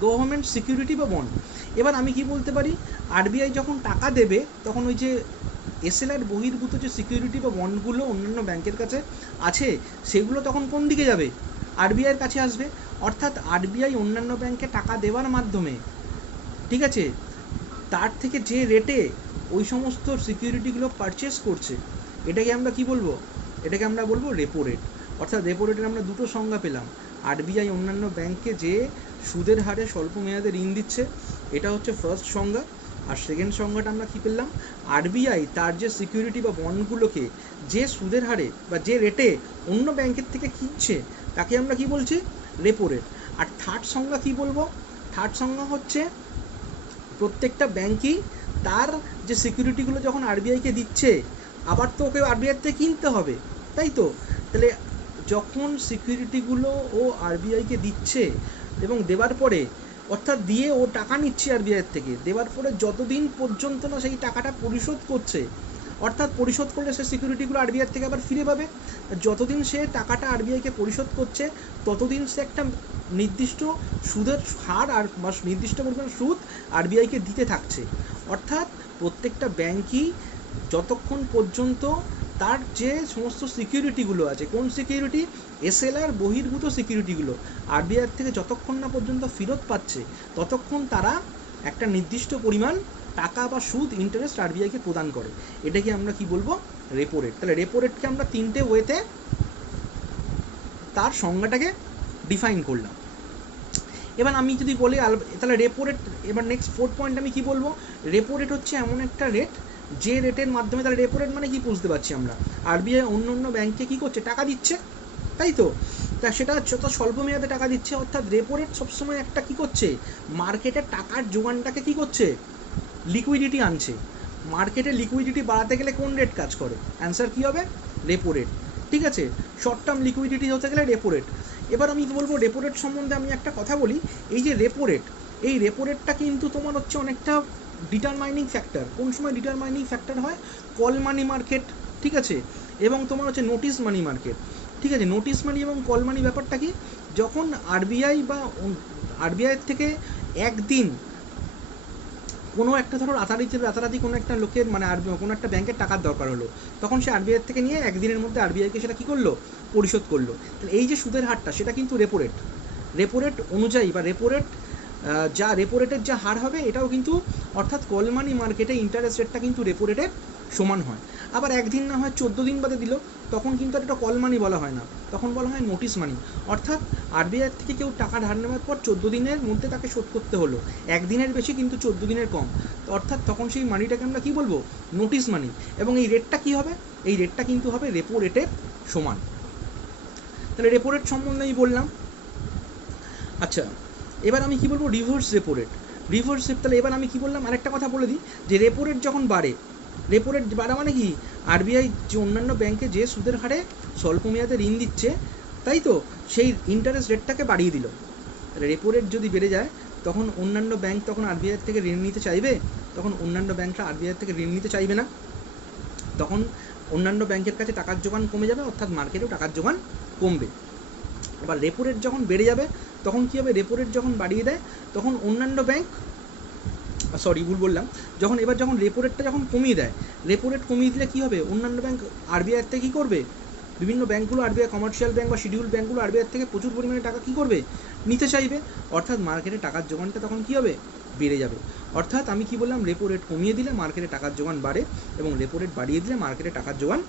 গভর্নমেন্ট সিকিউরিটি বা বন্ড। এবার আমি কি বলতে পারি, আরবিআই যখন টাকা দেবে তখন ওই যে এসএলআর বহির্ভূত যে সিকিউরিটি বা বন্ডগুলো অন্যান্য ব্যাংকের কাছে আছে সেগুলো তখন কোন দিকে যাবে, আরবিআইয়ের কাছে আসবে। অর্থাৎ আরবিআই অন্যান্য ব্যাংকে টাকা দেওয়ার মাধ্যমে, ঠিক আছে, তার থেকে যে রেটে ওই সমস্ত সিকিউরিটিগুলো পারচেস করছে, এটাকে আমরা কি বলবো, এটাকে আমরা বলবো রেপো রেট। অর্থাৎ রেপো রেটের আমরা দুটো সংজ্ঞা পেলাম, আরবিআই অন্যান্য ব্যাংকে যে সুদের হারে স্বল্প মেয়াদে ঋণ দিচ্ছে, এটা হচ্ছে ফার্স্ট সংজ্ঞা। আর সেকেন্ড সংজ্ঞাটা আমরা কী পেলাম, আরবিআই তার যে সিকিউরিটি বা বন্ডগুলোকে যে সুদের হারে বা যে রেটে অন্য ব্যাংকের থেকে কিনছে তাকে আমরা কি বলছি, রেপো রেট। আর থার্ড সংজ্ঞা কি বলবো, থার্ড সংজ্ঞা হচ্ছে প্রত্যেকটা ব্যাংকই তার যে সিকিউরিটিগুলো যখন আরবিআইকে দিচ্ছে, আবার তো ওকে আরবিআই থেকে কিনতে হবে, তাই তো। তাহলে যখন সিকিউরিটিগুলো ও আরবিআইকে দিচ্ছে এবং দেওয়ার পরে, অর্থাৎ দিয়ে ও টাকা নিচ্ছে আরবিআইয়ের থেকে, দেওয়ার পরে যতদিন পর্যন্ত না সেই টাকাটা পরিশোধ করছে, অর্থাৎ পরিশোধ করলে সে সিকিউরিটিগুলো আরবিআই থেকে আবার ফিরে পাবে, যতদিন সে টাকাটা আরবিআইকে পরিশোধ করছে ততদিন সে একটা নির্দিষ্ট সুদের হার আর বা নির্দিষ্ট পরিমাণ সুদ আরবিআইকে দিতে থাকছে। অর্থাৎ প্রত্যেকটা ব্যাংকই যতক্ষণ পর্যন্ত তার যে সমস্ত সিকিউরিটিগুলো আছে, কোন সিকিউরিটি, এসএলআর বহির্ভূত সিকিউরিটিগুলো আরবিআই থেকে যতক্ষণ না পর্যন্ত ফেরত পাচ্ছে ততক্ষণ তারা একটা নির্দিষ্ট পরিমাণ টাকা বা সুদ ইন্টারেস্ট আরবিআইকে প্রদান করে। এটাকে আমরা কি বলবো, রেপো রেট। তাহলে রেপো রেটকে আমরা তিনটে ওয়েতে তার সংজ্ঞাটাকে ডিফাইন করলাম। এবার আমি যদি বলি তাহলে রেপো রেট, এবার নেক্সট 4th পয়েন্ট আমি কি বলবো, রেপো রেট হচ্ছে এমন একটা রেট যে রেটের মাধ্যমে, তাহলে রেপো রেট মানে কি বুঝতে পারছি আমরা, আরবিআই অন্য অন্য ব্যাংকে কি করছে, টাকা দিচ্ছে, তাই তো। তা সেটা যত স্বল্প মেয়াদে টাকা দিচ্ছে, অর্থাৎ রেপো রেট সবসময় একটা কি করছে, মার্কেটে টাকার যোগানটাকে কি করছে, লিকুইডিটি আনছে। মার্কেটে লিকুইডিটি বাড়াতে গেলে কোন রেট কাজ করে, অ্যান্সার কী হবে, রেপো রেট, ঠিক আছে। শর্ট টার্ম লিকুইডিটি হতে গেলে রেপো রেট। এবার আমি বলবো রেপো রেট সম্বন্ধে আমি একটা কথা বলি, এই যে রেপো রেট, এই রেপো রেটটা কিন্তু তোমার হচ্ছে অনেকটা ডিটারমাইনিং ফ্যাক্টর। কোন সময় ডিটারমাইনিং ফ্যাক্টর হয়, কল মানি মার্কেট, ঠিক আছে, এবং তোমার হচ্ছে নোটিশ মানি মার্কেট, ঠিক আছে। নোটিশ মানি এবং কল মানি ব্যাপারটা কি, যখন আরবিআই বা আরবিআই থেকে একদিন কোনো একটা ধরো রাতারাতি কোনো একটা লোকের মানে কোনো একটা ব্যাংকের টাকার দরকার হলো, তখন সে আরবিআই থেকে নিয়ে একদিনের মধ্যে আরবিআইকে সেটা কী করলো, পরিশোধ করলো। তাহলে এই যে সুদের হারটা, সেটা কিন্তু রেপো রেট, রেপো রেট অনুযায়ী বা রেপো রেট যা রেপো রেটের যা হার হবে এটাও কিন্তু, অর্থাৎ কল মানি মার্কেটে ইন্টারেস্ট রেটটা কিন্তু রেপো রেটের সমান হয়। আবার একদিন না হয় 14 দিন বাদে দিল, তখন কিন্তু আর এটা কল মানি বলা হয় না, তখন বলা হয় নোটিশ মানি। অর্থাৎ আরবিআই থেকে কেউ টাকা ধার নেওয়ার পর 14 দিনের মধ্যে তাকে শোধ করতে হলো, একদিনের বেশি কিন্তু 14 দিনের কম, অর্থাৎ তখন সেই মানিটাকে আমরা কী বলবো, নোটিশ মানি। এবং এই রেটটা কী হবে, এই রেটটা কিন্তু হবে রেপো রেটের সমান। তাহলে রেপো রেট সম্বন্ধে আমি বললাম। আচ্ছা, এবার আমি কি বলবো, reverse repo rate. Reverse repo, তাহলে এবার আমি কি বললাম, আরেকটা কথা বলে দিই, যে রেপো রেট যখন বাড়ে, রেপো রেট বাড়া মানে কি, আরবিআই যে অন্যান্য ব্যাংকে যে সুদের হারে স্বল্প মেয়াদে ঋণ দিচ্ছে, তাই তো, সেই ইন্টারেস্ট রেটটাকে বাড়িয়ে দিল। তাহলে রেপো রেট যদি বেড়ে যায়, তখন অন্যান্য ব্যাংক তখন আরবিআই থেকে ঋণ নিতে চাইবে, তখন অন্যান্য ব্যাংকটা আরবিআই থেকে ঋণ নিতে চাইবে না, তখন অন্যান্য ব্যাংকের কাছে টাকার যোগান কমে যাবে, অর্থাৎ মার্কেটেও টাকার যোগান কমবে। এবার রেপো রেট যখন বেড়ে যাবে, তখন কী হবে, রেপো রেট যখন বাড়িয়ে দেয়, তখন অন্যান্য ব্যাংক, ভুল বললাম, যখন রেপো রেটটা যখন কমিয়ে দেয়, রেপো রেট কমিয়ে দিলে কী হবে, অন্যান্য ব্যাংক আরবিআই থেকে কী করবে, বিভিন্ন ব্যাংকগুলো আরবিআই কমার্শিয়াল ব্যাংক বা শিডিউল ব্যাংকগুলো আরবিআই থেকে প্রচুর পরিমাণে টাকা কী করবে, নিতে চাইবে, অর্থাৎ মার্কেটে টাকার যোগানটা তখন কী হবে, বেড়ে যাবে। অর্থাৎ আমি কি বললাম, রেপো রেট কমিয়ে দিলে মার্কেটে টাকার যোগান বাড়ে, এবং রেপো রেট বাড়িয়ে দিলে মার্কেটে টাকার যোগান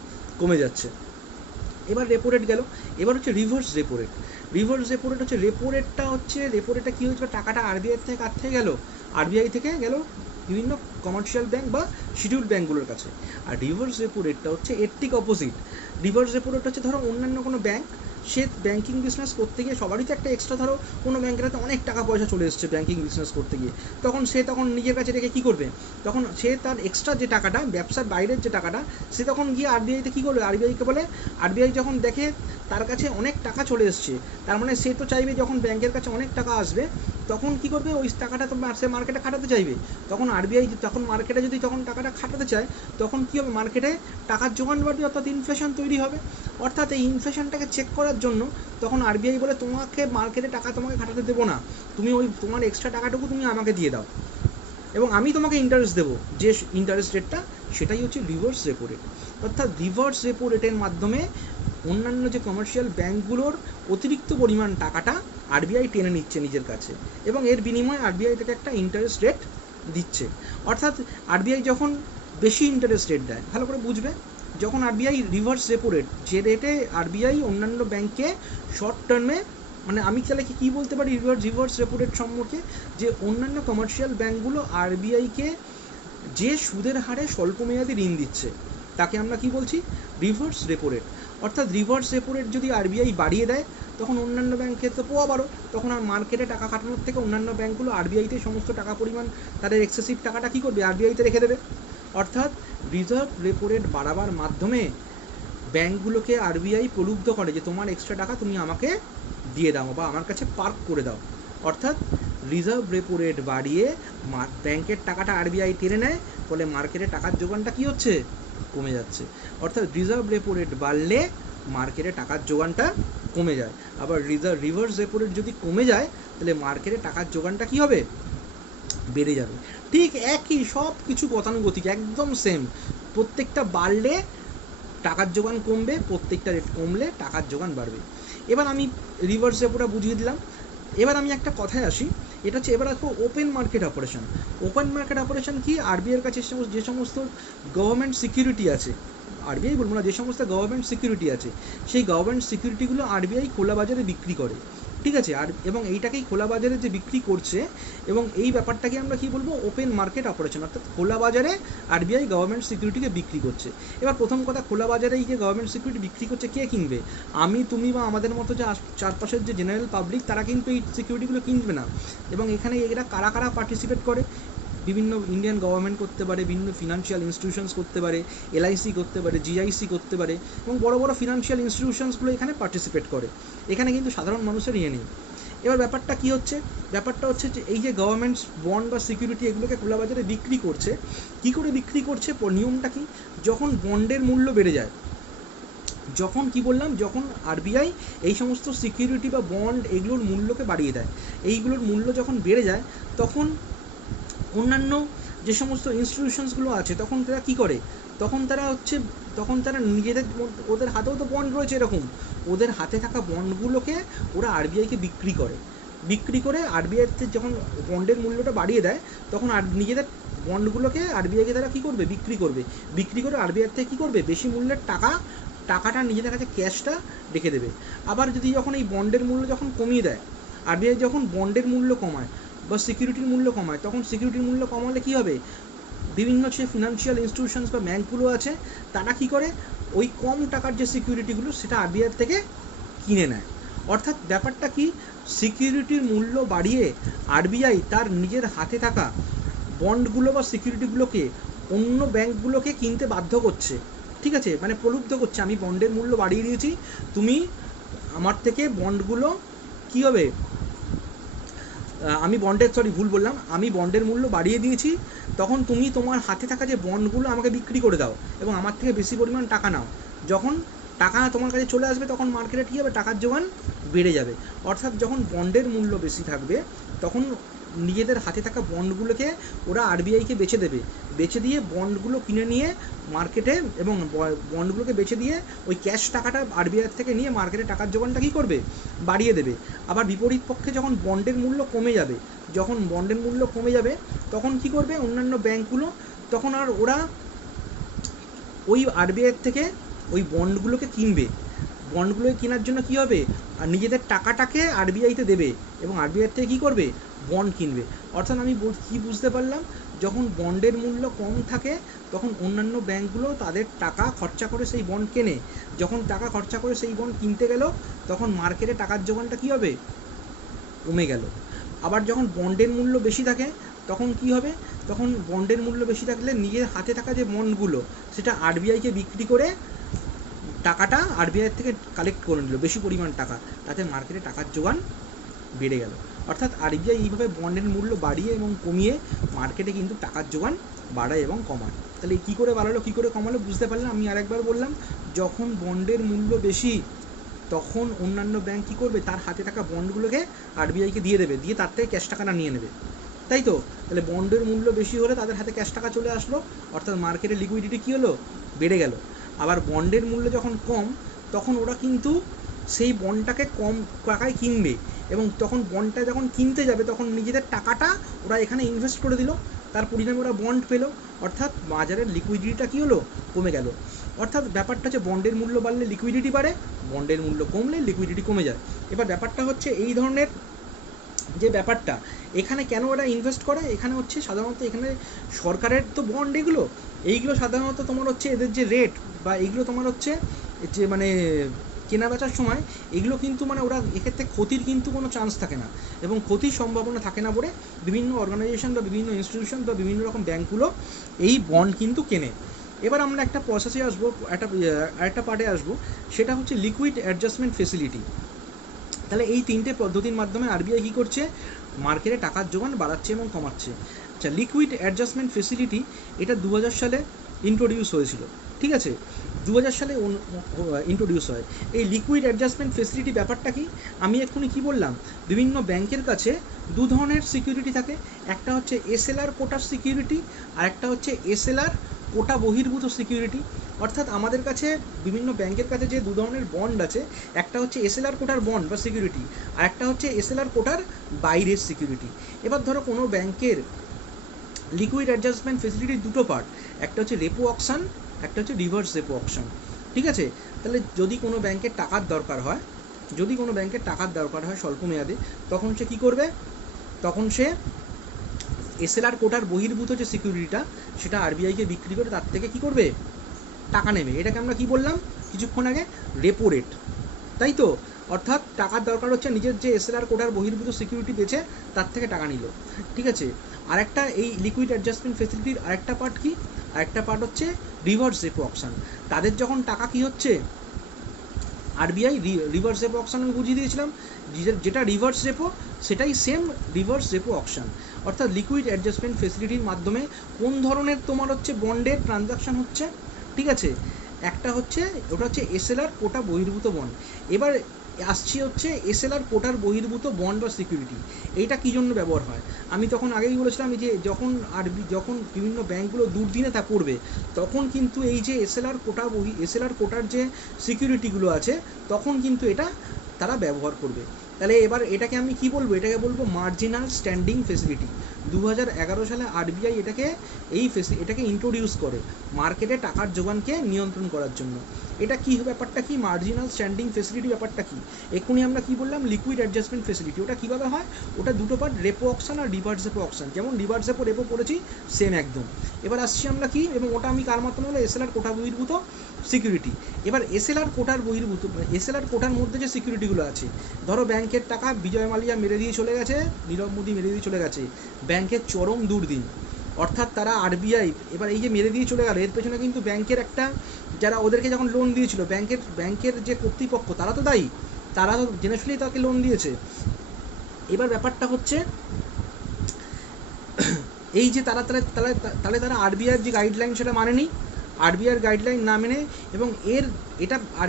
কমে যাচ্ছে। এবার রেপো রেট গেল, এবার হচ্ছে reverse repo rate. Reverse repo rate হচ্ছে, রেপো রেটটা কী হয়েছে, টাকাটা আরবিআই থেকে কার থেকে গেল, আরবিআই থেকে গেল বিভিন্ন কমার্শিয়াল ব্যাংক বা শিডিউল ব্যাংকগুলোর কাছে। আর রিভার্স রেপো রেটটা হচ্ছে এর ঠিক অপোজিট। রিভার্স রেপো রেট হচ্ছে, ধরো অন্যান্য কোনো ব্যাংক, সে ব্যাঙ্কিং বিজনেস করতে গিয়ে সবারই তো একটা এক্সট্রা, ধরো কোনো ব্যাংকের হাতে অনেক টাকা পয়সা চলে এসছে ব্যাঙ্কিং বিজনেস করতে গিয়ে, তখন নিজের কাছে রেখে কী করবে, তখন সে তার এক্সট্রা যে টাকাটা, ব্যবসার বাইরের যে টাকাটা, সে তখন গিয়ে আরবিআইতে কী করবে, আরবিআইকে বলে, আরবিআই যখন দেখে তার কাছে অনেক টাকা চলে এসছে, তার মানে সে তো চাইবে যখন ব্যাংকের কাছে অনেক টাকা আসবে, তখন কী করবে, ওই টাকাটা তো সে মার্কেটে খাটাতে চাইবে, তখন আরবিআই তখন মার্কেটে যদি তখন টাকাটা খাটাতে চায়, তখন কী হবে, মার্কেটে টাকার যোগান বাড়বে, অর্থাৎ ইনফ্লেশন তৈরি হবে। অর্থাৎ এই ইনফ্লেশনটাকে চেক করার জন্য তখন আরবিআই বলে, তোমাকে মার্কেটে টাকা তোমাকে খাটাতে দেবো না, তুমি ওই তোমার এক্সট্রা টাকাটুকু তুমি আমাকে দিয়ে দাও, এবং আমি তোমাকে ইন্টারেস্ট দেবো, যে ইন্টারেস্ট রেটটা, সেটাই হচ্ছে রিভার্স রেপো রেট। অর্থাৎ রিভার্স রেপো রেটের মাধ্যমে অন্যান্য যে কমার্শিয়াল ব্যাংকগুলোর অতিরিক্ত পরিমাণ টাকাটা আরবিআই টেনে নিচ্ছে নিজের কাছে, এবং এর বিনিময়ে আরবিআই থেকে একটা ইন্টারেস্ট রেট দিচ্ছে। অর্থাৎ আরবিআই যখন বেশি ইন্টারেস্ট রেট দেয়, ভালো করে বুঝবে, যখন আরবিআই রিভার্স রেপো রেট, যে রেটে আরবিআই অন্যান্য ব্যাংকে শর্ট টার্মে, মানে আমি তাহলে কী বলতে পারি রিভার্স রেপো রেট সম্পর্কে, যে অন্যান্য কমার্শিয়াল ব্যাংকগুলো আরবিআইকে যে সুদের হারে স্বল্প মেয়াদি ঋণ দিচ্ছে, তাকে আমরা কি বলছি, রিভার্স রেপো রেট। অর্থাৎ রিভার্স রেপো রেট যদি আরবিআই বাড়িয়ে দেয়, তখন অন্যান্য ব্যাংকের তো পোয়া বাড়ো, তখন আর মার্কেটে টাকা খাটানোর থেকে অন্যান্য ব্যাংকগুলো আরবিআইতে সমস্ত টাকা পরিমাণ, তাদের এক্সেসিভ টাকাটা কী করবে, আরবিআইতে রেখে দেবে। অর্থাৎ রিজার্ভ রেপো রেট বাড়াবার মাধ্যমে ব্যাংকগুলোকে আরবিআই প্রলুব্ধ করে যে তোমার এক্সট্রা টাকা তুমি আমাকে দিয়ে দাও বা আমার কাছে পার্ক করে দাও। অর্থাৎ রিজার্ভ রেপো রেট বাড়িয়ে ব্যাংকের টাকাটা আরবিআই টেনে নেয়, ফলে মার্কেটে টাকার যোগানটা কী হচ্ছে, কমে যাচ্ছে। অর্থাৎ রিজার্ভ রেপো রেট বাড়লে মার্কেটে টাকার যোগানটা কমে যায়, আবার রিভার্স রেপো রেট যদি কমে যায়, তাহলে মার্কেটে টাকার যোগানটা কী হবে, বেড়ে যাবে। ঠিক একই, সব কিছু গতানুগতিক, একদম সেম। প্রত্যেকটা বাড়লে টাকার যোগান কমবে, প্রত্যেকটা রেট কমলে টাকার যোগান বাড়বে। এবার আমি রিভার্স রেপোটা বুঝিয়ে দিলাম। এবার আমি একটা কথায় আসি, এটা হচ্ছে, এবার আসবো open market operation. Open market operation কি, আরবিআইয়ের কাছে যে সমস্ত গভর্নমেন্ট সিকিউরিটি আছে, আরবিআই বলবো না, যে সমস্ত গভর্নমেন্ট সিকিউরিটি আছে, সেই গভর্নমেন্ট সিকিউরিটিগুলো আরবিআই খোলা বাজারে বিক্রি করে। ঠিক আছে। আর এবং এইটাকেই খোলা বাজারে যে বিক্রি করছে, এবং এই ব্যাপারটাকে আমরা কি বলবো, ওপেন মার্কেট অপারেশন, অর্থাৎ খোলা বাজারে আরবিআই গভর্নমেন্ট সিকিউরিটিকে বিক্রি করছে। এবার প্রথম কথা, খোলা বাজারে এই যে গভর্নমেন্ট সিকিউরিটি বিক্রি করছে, কে কিনবে? আমি, তুমি বা আমাদের মতো যে চারপাশের যে জেনারেল পাবলিক, তারা কিন্তু এই সিকিউরিটিগুলো কিনবে না। এবং এখানে এরা কারা কারা পার্টিসিপেট করে? বিভিন্ন ইন্ডিয়ান গভর্নমেন্ট করতে পারে, বিভিন্ন ফিনান্সিয়াল ইনস্টিটিউশনস করতে পারে, এলআইসি করতে পারে, জিআইসি করতে পারে, এবং বড় বড় ফিনান্সিয়াল ইনস্টিটিউশনসগুলো এখানে পার্টিসিপেট করে। এখানে কিন্তু সাধারণ মানুষের ইয়ে নেই। এবার ব্যাপারটা কি হচ্ছে? ব্যাপারটা হচ্ছে যে এই যে গভর্নমেন্টস বন্ড বা সিকিউরিটি এগুলোকে খোলা বাজারে বিক্রি করছে, কী করে বিক্রি করছে? নিয়মটা কি? যখন বন্ডের মূল্য বেড়ে যায়, যখন কি বললাম, যখন আরবিআই এই সমস্ত সিকিউরিটি বা বন্ড এগুলোর মূল্যকে বাড়িয়ে দেয়, এইগুলোর মূল্য যখন বেড়ে যায়, তখন অন্যান্য যে সমস্ত ইনস্টিটিউশনসগুলো আছে, তখন তারা কী করে? তখন তারা নিজেদের, ওদের হাতেও তো বন্ড রয়েছে এরকম, ওদের হাতে থাকা বন্ডগুলোকে ওরা আরবিআইকে বিক্রি করে আরবিআইতে যখন বন্ডের মূল্যটা বাড়িয়ে দেয়, তখন আর নিজেদের বন্ডগুলোকে আরবিআইকে তারা কী করবে? বিক্রি করে আরবিআই থেকে কী করবে? বেশি মূল্যের টাকাটা নিজেদের কাছে ক্যাশটা রেখে দেবে। আবার যদি যখন এই বন্ডের মূল্য যখন কমিয়ে দেয়, আরবিআই যখন বন্ডের মূল্য কমায় বা সিকিউরিটির মূল্য কমায়, তখন সিকিউরিটির মূল্য কমালে কী হবে? বিভিন্ন যে ফিনান্সিয়াল ইনস্টিটিউশনস বা ব্যাঙ্কগুলো আছে, তারা কী করে? ওই কম টাকার যে সিকিউরিটিগুলো সেটা আরবিআই থেকে কিনে নেয়। অর্থাৎ ব্যাপারটা কি? সিকিউরিটির মূল্য বাড়িয়ে আরবিআই তার নিজের হাতে থাকা বন্ডগুলো বা সিকিউরিটিগুলোকে অন্য ব্যাঙ্কগুলোকে কিনতে বাধ্য করছে। ঠিক আছে, মানে প্রলুব্ধ করছে, আমি বন্ডের মূল্য বাড়িয়ে দিয়েছি, তুমি আমার থেকে বন্ডগুলো কী হবে? আমি বন্ডের মূল্য বাড়িয়ে দিয়েছি, তখন তুমি তোমার হাতে থাকা যে বন্ডগুলো আমাকে বিক্রি করে দাও এবং আমার থেকে বেশি পরিমাণ টাকা নাও। যখন টাকা তোমার কাছে চলে আসবে, তখন মার্কেটে কী হবে? টাকার যোগান বেড়ে যাবে। অর্থাৎ যখন বন্ডের মূল্য বেশি থাকবে, তখন নিজেদের হাতে থাকা বন্ডগুলোকে ওরা আরবিআইকে বেচে দিয়ে বন্ডগুলো কিনে নিয়ে মার্কেটে, এবং বন্ডগুলোকে বেচে দিয়ে ওই ক্যাশ টাকাটা আরবিআই থেকে নিয়ে মার্কেটে টাকার যোগানটা কী করবে? বাড়িয়ে দেবে। আবার বিপরীত পক্ষে যখন বন্ডের মূল্য কমে যাবে, তখন কী করবে অন্যান্য ব্যাঙ্কগুলো? তখন আর ওরা ওই আরবিআই থেকে ওই বন্ডগুলোকে কিনবে। বন্ডগুলোকে কেনার জন্য কী হবে? আর নিজেদের টাকাটাকে আরবিআইতে দেবে এবং আরবিআই থেকে কী করবে? বন্ড কিনবে। অর্থাৎ আমি কী বুঝতে পারলাম? যখন বন্ডের মূল্য কম থাকে, তখন অন্যান্য ব্যাঙ্কগুলো তাদের টাকা খরচা করে সেই বন্ড কেনে। যখন টাকা খরচা করে সেই বন্ড কিনতে গেল, তখন মার্কেটে টাকার যোগানটা কী হবে? কমে গেল। আবার যখন বন্ডের মূল্য বেশি থাকে, তখন কী হবে? তখন বন্ডের মূল্য বেশি থাকলে নিজের হাতে থাকা যে বন্ডগুলো, সেটা আরবিআইকে বিক্রি করে টাকাটা আরবিআই থেকে কালেক্ট করে নিল, বেশি পরিমাণ টাকা, তাতে মার্কেটে টাকার যোগান বেড়ে গেল। অর্থাৎ আরবিআই এইভাবে বন্ডের মূল্য বাড়িয়ে এবং কমিয়ে মার্কেটে কিন্তু টাকার যোগান বাড়ায় এবং কমায়। তাহলে কী করে বাড়ালো, কী করে কমালো বুঝতে পারলাম। আমি আরেকবার বললাম, যখন বন্ডের মূল্য বেশি, তখন অন্যান্য ব্যাঙ্ক কী করবে? তার হাতে থাকা বন্ডগুলোকে আরবিআইকে দিয়ে দেবে, দিয়ে তার থেকে ক্যাশ টাকাটা নিয়ে নেবে, তাই তো? তাহলে বন্ডের মূল্য বেশি হলে তাদের হাতে ক্যাশ টাকা চলে আসলো, অর্থাৎ মার্কেটে লিকুইডিটি কী হলো? বেড়ে গেল। আবার বন্ডের মূল্য যখন কম, তখন ওরা কিন্তু সেই বন্ডটাকে কম টাকায় কিনবে, এবং তখন বন্ডটা যখন কিনতে যাবে, তখন নিজেদের টাকাটা ওরা এখানে ইনভেস্ট করে দিল, তার পরিণামে ওরা বন্ড পেলো। অর্থাৎ বাজারের লিকুইডিটিটা কী হলো? কমে গেল। অর্থাৎ ব্যাপারটা হচ্ছে বন্ডের মূল্য বাড়লে লিকুইডিটি বাড়ে, বন্ডের মূল্য কমলে লিকুইডিটি কমে যায়। এবার ব্যাপারটা হচ্ছে এই ধরনের যে ব্যাপারটা, এখানে কেন ওরা ইনভেস্ট করে? এখানে হচ্ছে সাধারণত এখানে সরকারের তো বন্ড, এইগুলো সাধারণত তোমার হচ্ছে এদের যে রেট বা এইগুলো তোমার হচ্ছে যে মানে কেনা বেচার সময়, এগুলো কিন্তু মানে ওরা এক্ষেত্রে ক্ষতির কিন্তু কোনো চান্স থাকে না, এবং ক্ষতির সম্ভাবনা থাকে না বলে বিভিন্ন অর্গানাইজেশন বা বিভিন্ন ইনস্টিটিউশন বা বিভিন্ন রকম ব্যাঙ্কগুলো এই বন্ড কিন্তু কেনে। এবার আমরা একটা প্রসেসে আসবো, একটা পার্টে আসবো, সেটা হচ্ছে লিকুইড অ্যাডজাস্টমেন্ট ফেসিলিটি। তাহলে এই তিনটে পদ্ধতির মাধ্যমে আরবিআই কী করছে? মার্কেটে টাকার যোগান বাড়াচ্ছে এবং কমাচ্ছে। আচ্ছা, লিকুইড অ্যাডজাস্টমেন্ট ফেসিলিটি এটা 2000 সালে ইন্ট্রোডিউস হয়েছিল। ঠিক আছে, 2000 সালে ইন্ট্রোডিউস হয়। এই লিকুইড অ্যাডজাস্টমেন্ট ফেসিলিটি ব্যাপারটা কি? আমি এক্ষুনি কী বললাম? বিভিন্ন ব্যাংকের কাছে দু ধরনের সিকিউরিটি থাকে, একটা হচ্ছে এসএলআর কোটার সিকিউরিটি, আর একটা হচ্ছে এসএলআর কোটা বহির্ভূত সিকিউরিটি। অর্থাৎ আমাদের কাছে বিভিন্ন ব্যাংকের কাছে যে দু ধরনের বন্ড আছে, একটা হচ্ছে এসএলআর কোটার বন্ড বা সিকিউরিটি, আর একটা হচ্ছে এসএলআর কোটার বাইরের সিকিউরিটি। এবার ধরো কোনো ব্যাংকের লিকুইড অ্যাডজাস্টমেন্ট ফেসিলিটির দুটো পার্ট, একটা হচ্ছে রেপো অকশন, একটা হচ্ছে রিভার্স রেপো অকশন। ঠিক আছে, তাহলে যদি কোনো ব্যাংকের টাকার দরকার হয়, যদি কোনো ব্যাংকের টাকার দরকার হয় স্বল্প মেয়াদে, তখন সে কী করবে, তখন সে এসএলআর কোটার বহির্ভূত যে সিকিউরিটিটা সেটা আরবিআইকে বিক্রি করে তার থেকে কী করবে, টাকা নেবে। এটাকে আমরা কি বললাম কিছুক্ষণ আগে, রেপো রেট, তাই তো? অর্থাৎ টাকার দরকার হচ্ছে, নিজের যে এসএলআর কোটার বহির্ভূত সিকিউরিটি বেচে তার থেকে টাকা নিল, ঠিক আছে। আরেকটা এই লিকুইড অ্যাডজাস্টমেন্ট ফেসিলিটির আরেকটা পার্ট কি, আরেকটা পার্ট হচ্ছে রিভার্স রেপো অকশন। তাদের যখন টাকা কি হচ্ছে, আরবিআই রিভার্স রেপো অকশন আমি বুঝিয়ে দিয়েছিলাম, যেটা রিভার্স রেপো সেটাই সেম রিভার্স রেপো অকশন। অর্থাৎ লিকুইড অ্যাডজাস্টমেন্ট ফেসিলিটির মাধ্যমে কোন ধরনের তোমার হচ্ছে বন্ডের ট্রানজাকশন হচ্ছে, ঠিক আছে। একটা হচ্ছে ওটা হচ্ছে এসএলআর কোটা বহির্ভূত বন্ড। এবার আসছি হচ্ছে এসএলআর কোটার বহির্ভূত বন্ড বা সিকিউরিটি, এইটা কী জন্য ব্যবহার হয়। আমি তখন আগেই বলেছিলাম যে যখন বিভিন্ন ব্যাঙ্কগুলো দুর্দিনে তা পড়বে, তখন কিন্তু এই যে এসএলআর কোটার যে সিকিউরিটিগুলো আছে তখন কিন্তু এটা তারা ব্যবহার করবে। তাহলে এবার এটাকে আমি কি বলবো, এটাকে বলবো মার্জিনাল স্ট্যান্ডিং ফেসিলিটি। 2011 সালে আরবিআই এটাকে ইন্ট্রোডিউস করে মার্কেটে টাকার যোগানকে নিয়ন্ত্রণ করার জন্য। এটা কি ব্যাপারটা কি, মার্জিনাল স্ট্যান্ডিং ফেসিলিটি ব্যাপারটা কি, এক্ষুনি আমরা কি বললাম লিকুইড অ্যাডজাস্টমেন্ট ফেসিলিটি। ওটা কীভাবে হয়, ওটা দুটো পার্ট, রেপো অকশন আর রিভার্স রেপো অকশন। যেমন রিভার্স রেপো রেপো পড়েছি সেম একদম। এবার আসছি আমরা কি, এবং ওটা আমি কার মাধ্যমে হলো, এসএলআর কোটা বহির্ভূত সিকিউরিটি। এবার এসএলআর কোটার মধ্যে যে সিকিউরিটিগুলো আছে, ধরো ব্যাংকের টাকা বিজয় মালিয়া মেরে দিয়ে চলে গেছে, নীরব মোদী মেরে দিয়ে চলে গেছে, ব্যাংকের চরম দুর্দিন, অর্থাৎ তারা আরবিআই এবার এই যে মেরে দিয়ে চলে গেল, এর পেছনে কিন্তু ব্যাংকের একটা, যারা ওদেরকে যখন লোন দিয়েছিল ব্যাংকের যে কর্তৃপক্ষ তারা তো দায়ী, তারা তো জেনে শুনেই তাকে লোন দিয়েছে। এবার ব্যাপারটা হচ্ছে এই যে তারা আরবিআইয়ের যে গাইডলাইন সেটা মানেনি, আরবিআইয়ের গাইডলাইন না মেনে, এবং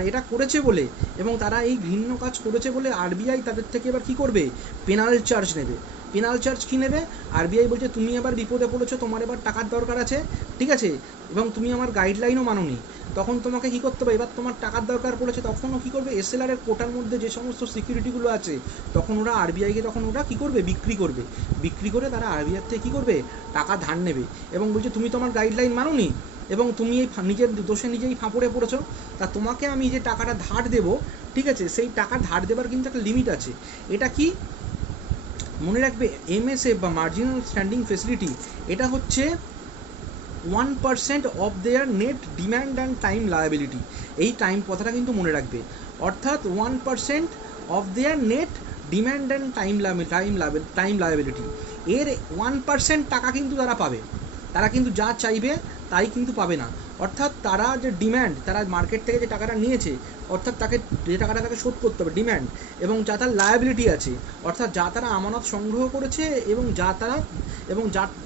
এটা করেছে বলে, এবং তারা এই ঘৃণ্য কাজ করেছে বলে আরবিআই তাদের থেকে এবার কী করবে, পেনাল চার্জ নেবে। পেনাল চার্জ কী নেবে, আরবিআই বলছে তুমি এবার বিপদে পড়েছো, তোমার এবার টাকার দরকার আছে, ঠিক আছে, এবং তুমি আমার গাইডলাইনও মানোনি, তখন তোমাকে কী করতে হবে, এবার তোমার টাকার দরকার পড়েছে, তখনও কী করবে, এসএলআরের কোটার মধ্যে যে সমস্ত সিকিউরিটিগুলো আছে তখন ওরা আরবিআইকে কী করবে, বিক্রি করে তারা আরবিআই থেকে কী করবে, টাকা ধার নেবে, এবং বলছে তুমি তোমার গাইডলাইন মানোনি এবং তুমি এই নিজের দোষে নিজেই ফাঁপড়ে পড়েছো, তা তোমাকে আমি যে টাকাটা ধার দেবো, ঠিক আছে, সেই টাকা ধার দেবার কিন্তু একটা লিমিট আছে। এটা কি মনে রাখবে, এমএসএফ বা মার্জিনাল স্ট্যান্ডিং ফেসিলিটি, এটা হচ্ছে 1% of their net demand and time liability. এই টাইম কথাটা কিন্তু মনে রাখবে, অর্থাৎ 1% of their net demand and time liability, এর 1% টাকা কিন্তু তারা পাবে, তারা কিন্তু যা চাইবে তাই কিন্তু পাবে না। অর্থাৎ তারা যে ডিম্যান্ড, তারা মার্কেট থেকে যে টাকাটা নিয়েছে, অর্থাৎ তাকে যে টাকাটা তাকে শোধ করতে হবে ডিম্যান্ড, এবং যা তার লায়াবিলিটি আছে, অর্থাৎ যা তারা আমানত সংগ্রহ করেছে এবং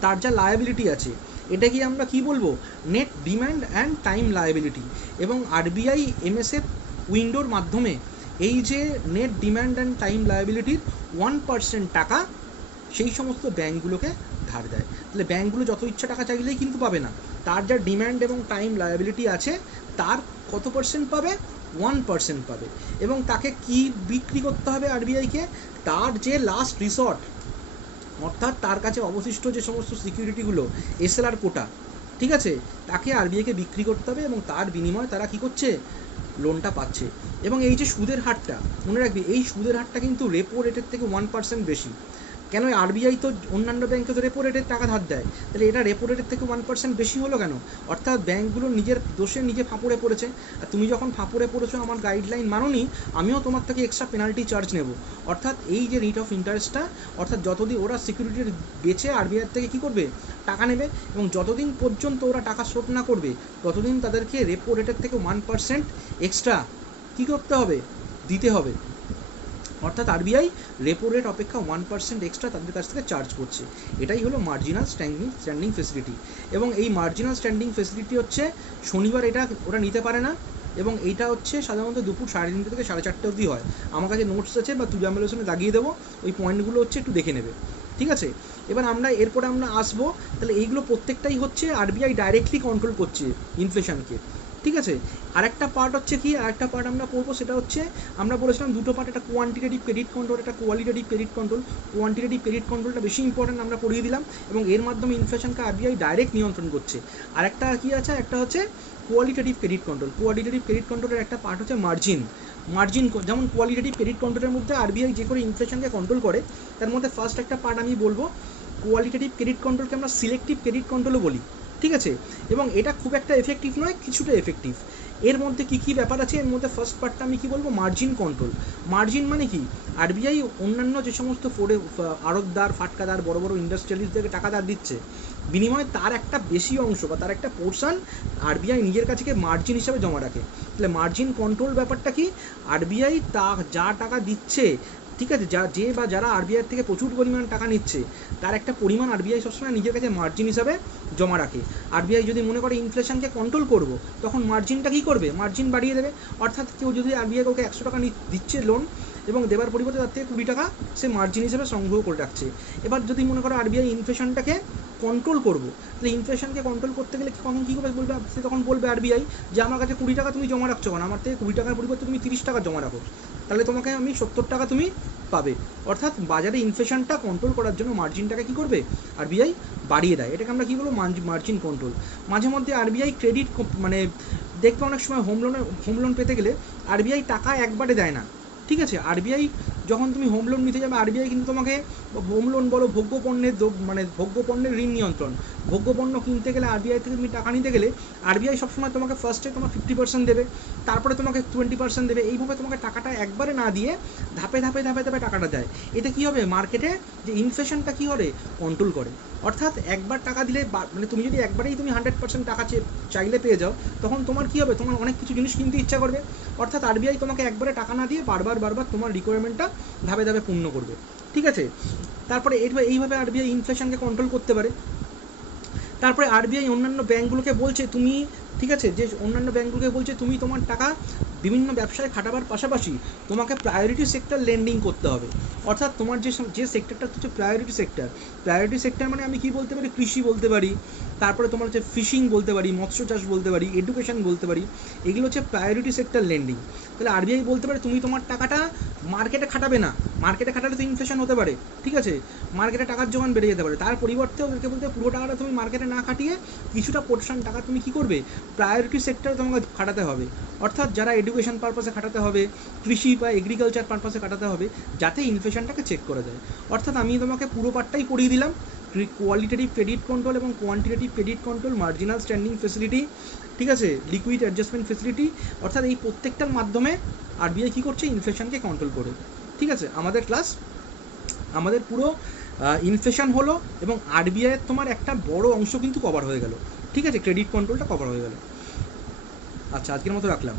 তার যা লায়াবিলিটি আছে, এটাকে আমরা কি বলবো, net demand and time liability. এবং আরবিআই এমএসএফ উইন্ডোর মাধ্যমে এই যে নেট ডিম্যান্ড অ্যান্ড টাইম লায়াবিলিটির 1% টাকা সেই সমস্ত ব্যাঙ্কগুলোকে ধার দেয়। তাহলে ব্যাঙ্কগুলো যত ইচ্ছা টাকা চাইলেই কিন্তু পাবে না, তার যা ডিম্যান্ড এবং টাইম লায়াবিলিটি আছে তার কত পার্সেন্ট পাবে, 1% পাবে। এবং তাকে কি বিক্রি করতে হবে আরবিআইকে, তার যে লাস্ট রিসর্ট, অর্থাৎ তার কাছে অবশিষ্ট যে সমস্ত সিকিউরিটিগুলো এসএলআর কোটা, ঠিক আছে, তাকে আরবিআইকে বিক্রি করতে হবে, এবং তার বিনিময়ে তারা কী করছে, লোনটা পাচ্ছে। এবং এই যে সুদের হারটা মনে রাখবি, এই সুদের হারটা কিন্তু রেপো রেটের থেকে 1% বেশি। কেন, আরবিআই তো অন্যান্য ব্যাংকে তো রেপো রেটের টাকা ধার দেয়, তাহলে এটা রেপো রেটের থেকে 1% বেশি হলো কেন, অর্থাৎ ব্যাংকগুলো নিজের দোষে নিজে ফাঁপড়ে পড়েছে। আর তুমি যখন ফাঁপড়ে পড়েছো, আমার গাইডলাইন মানোনি, আমিও তোমার থেকে এক্সট্রা পেনাল্টি চার্জ নেব। অর্থাৎ এই যে রেট অফ ইন্টারেস্টটা, অর্থাৎ যতদিন ওরা সিকিউরিটির বেচে আরবিআই থেকে কী করবে, টাকা নেবে, এবং যতদিন পর্যন্ত ওরা টাকা শোধ না করবে ততদিন তাদেরকে রেপো রেটের থেকে 1% এক্সট্রা কী করতে হবে, দিতে হবে। অর্থাৎ আরবিআই রেপো রেট অপেক্ষা 1% এক্সট্রা তাদের কাছ থেকে চার্জ করছে। এটাই হলো মার্জিনাল স্ট্যান্ডিং ফেসিলিটি। এবং এই মার্জিনাল স্ট্যান্ডিং ফেসিলিটি হচ্ছে শনিবার এটা ওরা নিতে পারে না, এবং এইটা হচ্ছে সাধারণত দুপুর 3:30 থেকে 4:30 অবধি হয়। আমার কাছে নোটস আছে বা তুই আমার সঙ্গে লাগিয়ে দেবো, ওই পয়েন্টগুলো হচ্ছে একটু দেখে নেবে, ঠিক আছে। এবার এরপরে আমরা আসবো, তাহলে এইগুলো প্রত্যেকটাই হচ্ছে আরবিআই ডাইরেক্টলি কন্ট্রোল করছে ইনফ্লেশনকে। ঠিক আছে। আরেকটা পার্ট হচ্ছে কি, আরেকটা পার্ট আমরা পড়বো, সেটা হচ্ছে আমরা বলেছিলাম দুটো পার্ট, একটা কোয়ান্টিটেটিভ ক্রেডিট কন্ট্রোল, একটা qualitative credit control. Quantitative credit কন্ট্রোলটা বেশি ইম্পর্টেন্ট, আমরা পড়িয়ে দিলাম, এবং এর মাধ্যমে ইনফ্লেশনকে আরবিআই ডাইরেক্ট নিয়ন্ত্রণ করছে। আরেকটা কি আছে, একটা হচ্ছে qualitative credit control. Qualitative credit কন্ট্রোলের একটা পার্ট হচ্ছে মার্জিন। মার্জিন যেমন কোয়ালিটেটিভ ক্রেডিট কন্ট্রোলের মধ্যে আরবিআই যে করে ইনফ্লেশনকে কন্ট্রোল করে, তার মধ্যে ফার্স্ট একটা পার্ট আমি বলবো, কোয়ালিটেটিভ ক্রেডিট কন্ট্রোলকে আমরা সিলেক্টিভ ক্রেডিট কন্ট্রোলও বলি। ঠিক আছে, এবং এটা খুব একটা এফেক্টিভ নয়, কিছুটা এফেক্টিভ। এর মধ্যে কী কী ব্যাপার আছে, এর মধ্যে ফার্স্ট পার্টটা আমি কী বলবো, মার্জিন কন্ট্রোল। মার্জিন মানে কি, আরবিআই অন্যান্য যে সমস্ত আড়তদার, ফাটকাদার, বড় বড় ইন্ডাস্ট্রিয়ালিস্টদেরকে টাকা ধার দিচ্ছে, বিনিময়ে তার একটা বেশি অংশ বা তার একটা পোর্শন আরবিআই নিজের কাছে মার্জিন হিসাবে জমা রাখে। তাহলে মার্জিন কন্ট্রোল ব্যাপারটা কি, আরবিআই যা টাকা দিচ্ছে, ঠিক আছে, যারা আরবিআই থেকে প্রচুর পরিমাণ টাকা নিচ্ছে, তার একটা পরিমাণ আরবিআই সবসময় নিজের কাছে মার্জিন হিসাবে জমা রাখে। আরবিআই যদি মনে করে ইনফ্লেশনকে কন্ট্রোল করব, তখন মার্জিনটা কী করবে, মার্জিন বাড়িয়ে দেবে। অর্থাৎ কেউ যদি আরবিআই কাউকে 100 টাকা দিচ্ছে লোন, এবং দেবার পরিবর্তে তার থেকে 20 টাকা সে মার্জিন হিসেবে সংগ্রহ করে রাখছে। এবার যদি মনে করো আরবিআই ইনফ্লেশনটাকে কন্ট্রোল করবো, তাহলে ইনফ্লেশনকে কন্ট্রোল করতে গেলে কখন কী করে বলবে, সে তখন বলবে আরবিআই যে আমার কাছে 20 টাকা তুমি জমা রাখছো কেন, আমার থেকে 20 টাকার পরিবর্তে তুমি 30 টাকা জমা রাখো, তাহলে তোমাকে আমি 70 টাকা তুমি পাবে। অর্থাৎ বাজারে ইনফ্লেশনটা কন্ট্রোল করার জন্য মার্জিনটাকে কী করবে, আরবিআই বাড়িয়ে দেয়। এটাকে আমরা কী বলবো, মার্জিন কন্ট্রোল। মাঝে মধ্যে আরবিআই ক্রেডিট মানে দেখবে অনেক সময় হোম লোন পেতে গেলে আরবিআই টাকা একবারে দেয় না। ঠিক আছে, আরবিআই যখন তুমি হোম লোন নিতে যাবে, আরবিআই কিন্তু তোমাকে হোম লোন বলো, ভোগ্যপণ্যের ঋণ নিয়ন্ত্রণ, ভোগ্যপণ্য কিনতে গেলে আরবিআই থেকে তুমি টাকা নিতে গেলে আরবিআই সবসময় তোমাকে ফার্স্টে তোমার 50% দেবে, তারপরে তোমাকে 20% দেবে। এইভাবে তোমাকে টাকাটা একবারে না দিয়ে ধাপে ধাপে ধাপে ধাপে টাকাটা দেয়। এতে কী হবে, মার্কেটে যে ইনফ্লেশনটা কী করে, কন্ট্রোল করে। অর্থাৎ একবার টাকা দিলে, মানে তুমি যদি একবারেই তুমি 100% টাকা চাইলে পেয়ে যাও, তখন তোমার কী হবে, তোমার অনেক কিছু জিনিস কিনতে ইচ্ছা করবে। অর্থাৎ আরবিআই তোমাকে একবারে টাকা না দিয়ে বারবার তোমার রিকোয়ারমেন্টটা ধাপে ধাপে পূর্ণ করবে। ঠিক আছে, তারপরে এইভাবে আরবিআই ইনফ্লেশনকে কন্ট্রোল করতে পারে। তারপরে আরবিআই অন্যান্য ব্যাঙ্কগুলোকে বলছে তুমি, ঠিক আছে, যে অন্যান্য ব্যাঙ্কগুলোকে বলছে তুমি তোমার টাকা বিভিন্ন ব্যবসায় খাটাবার পাশাপাশি তোমাকে প্রায়োরিটি সেক্টর লেন্ডিং করতে হবে। অর্থাৎ তোমার যে সেক্টরটা হচ্ছে প্রায়োরিটি সেক্টর মানে আমি কি বলতে পারি, কৃষি বলতে পারি, তারপরে তোমার হচ্ছে ফিশিং বলতে পারি, মৎস্য চাষ বলতে পারি, এডুকেশন বলতে পারি, এগুলো হচ্ছে প্রায়োরিটি সেক্টর লেন্ডিং। তাহলে আরবিআই বলতে পারে তুমি তোমার টাকাটা মার্কেটে খাটাবে না, মার্কেটে খাটালে তো ইনফ্লেশন হতে পারে। ঠিক আছে, মার্কেটে টাকার যোগান বেড়ে যেতে পারে, তার পরিবর্তে ওদেরকে বলতে পুরো টাকাটা তুমি মার্কেটে না খাটিয়ে কিছুটা পোর্শন টাকা তুমি কী করবে, প্রায়োরিটি সেক্টরে তোমাকে খাটাতে হবে। অর্থাৎ যারা এডুকেশন পারপাসে খাটাতে হবে, কৃষি বা এগ্রিকালচার পারপাসে খাটাতে হবে, যাতে ইনফ্লেশনটাকে চেক করা যায়। অর্থাৎ আমি তোমাকে পুরো পার্টটাই পড়িয়ে দিলাম, কোয়ালিটেটিভ ক্রেডিট কন্ট্রোল এবং quantitative credit control, marginal standing facility, ঠিক আছে, লিকুইড অ্যাডজাস্টমেন্ট ফেসিলিটি। অর্থাৎ এই প্রত্যেকটার মাধ্যমে আরবিআই কী করছে, ইনফ্লেশনকে কন্ট্রোল করে। ঠিক আছে, আমাদের পুরো ইনফ্লেশন হলো, এবং আরবিআইয়ের তোমার একটা বড় অংশ কিন্তু কভার হয়ে গেল। ঠিক আছে, ক্রেডিট কন্ট্রোলটা কভার হয়ে গেল। আচ্ছা, আজকের মতো রাখলাম।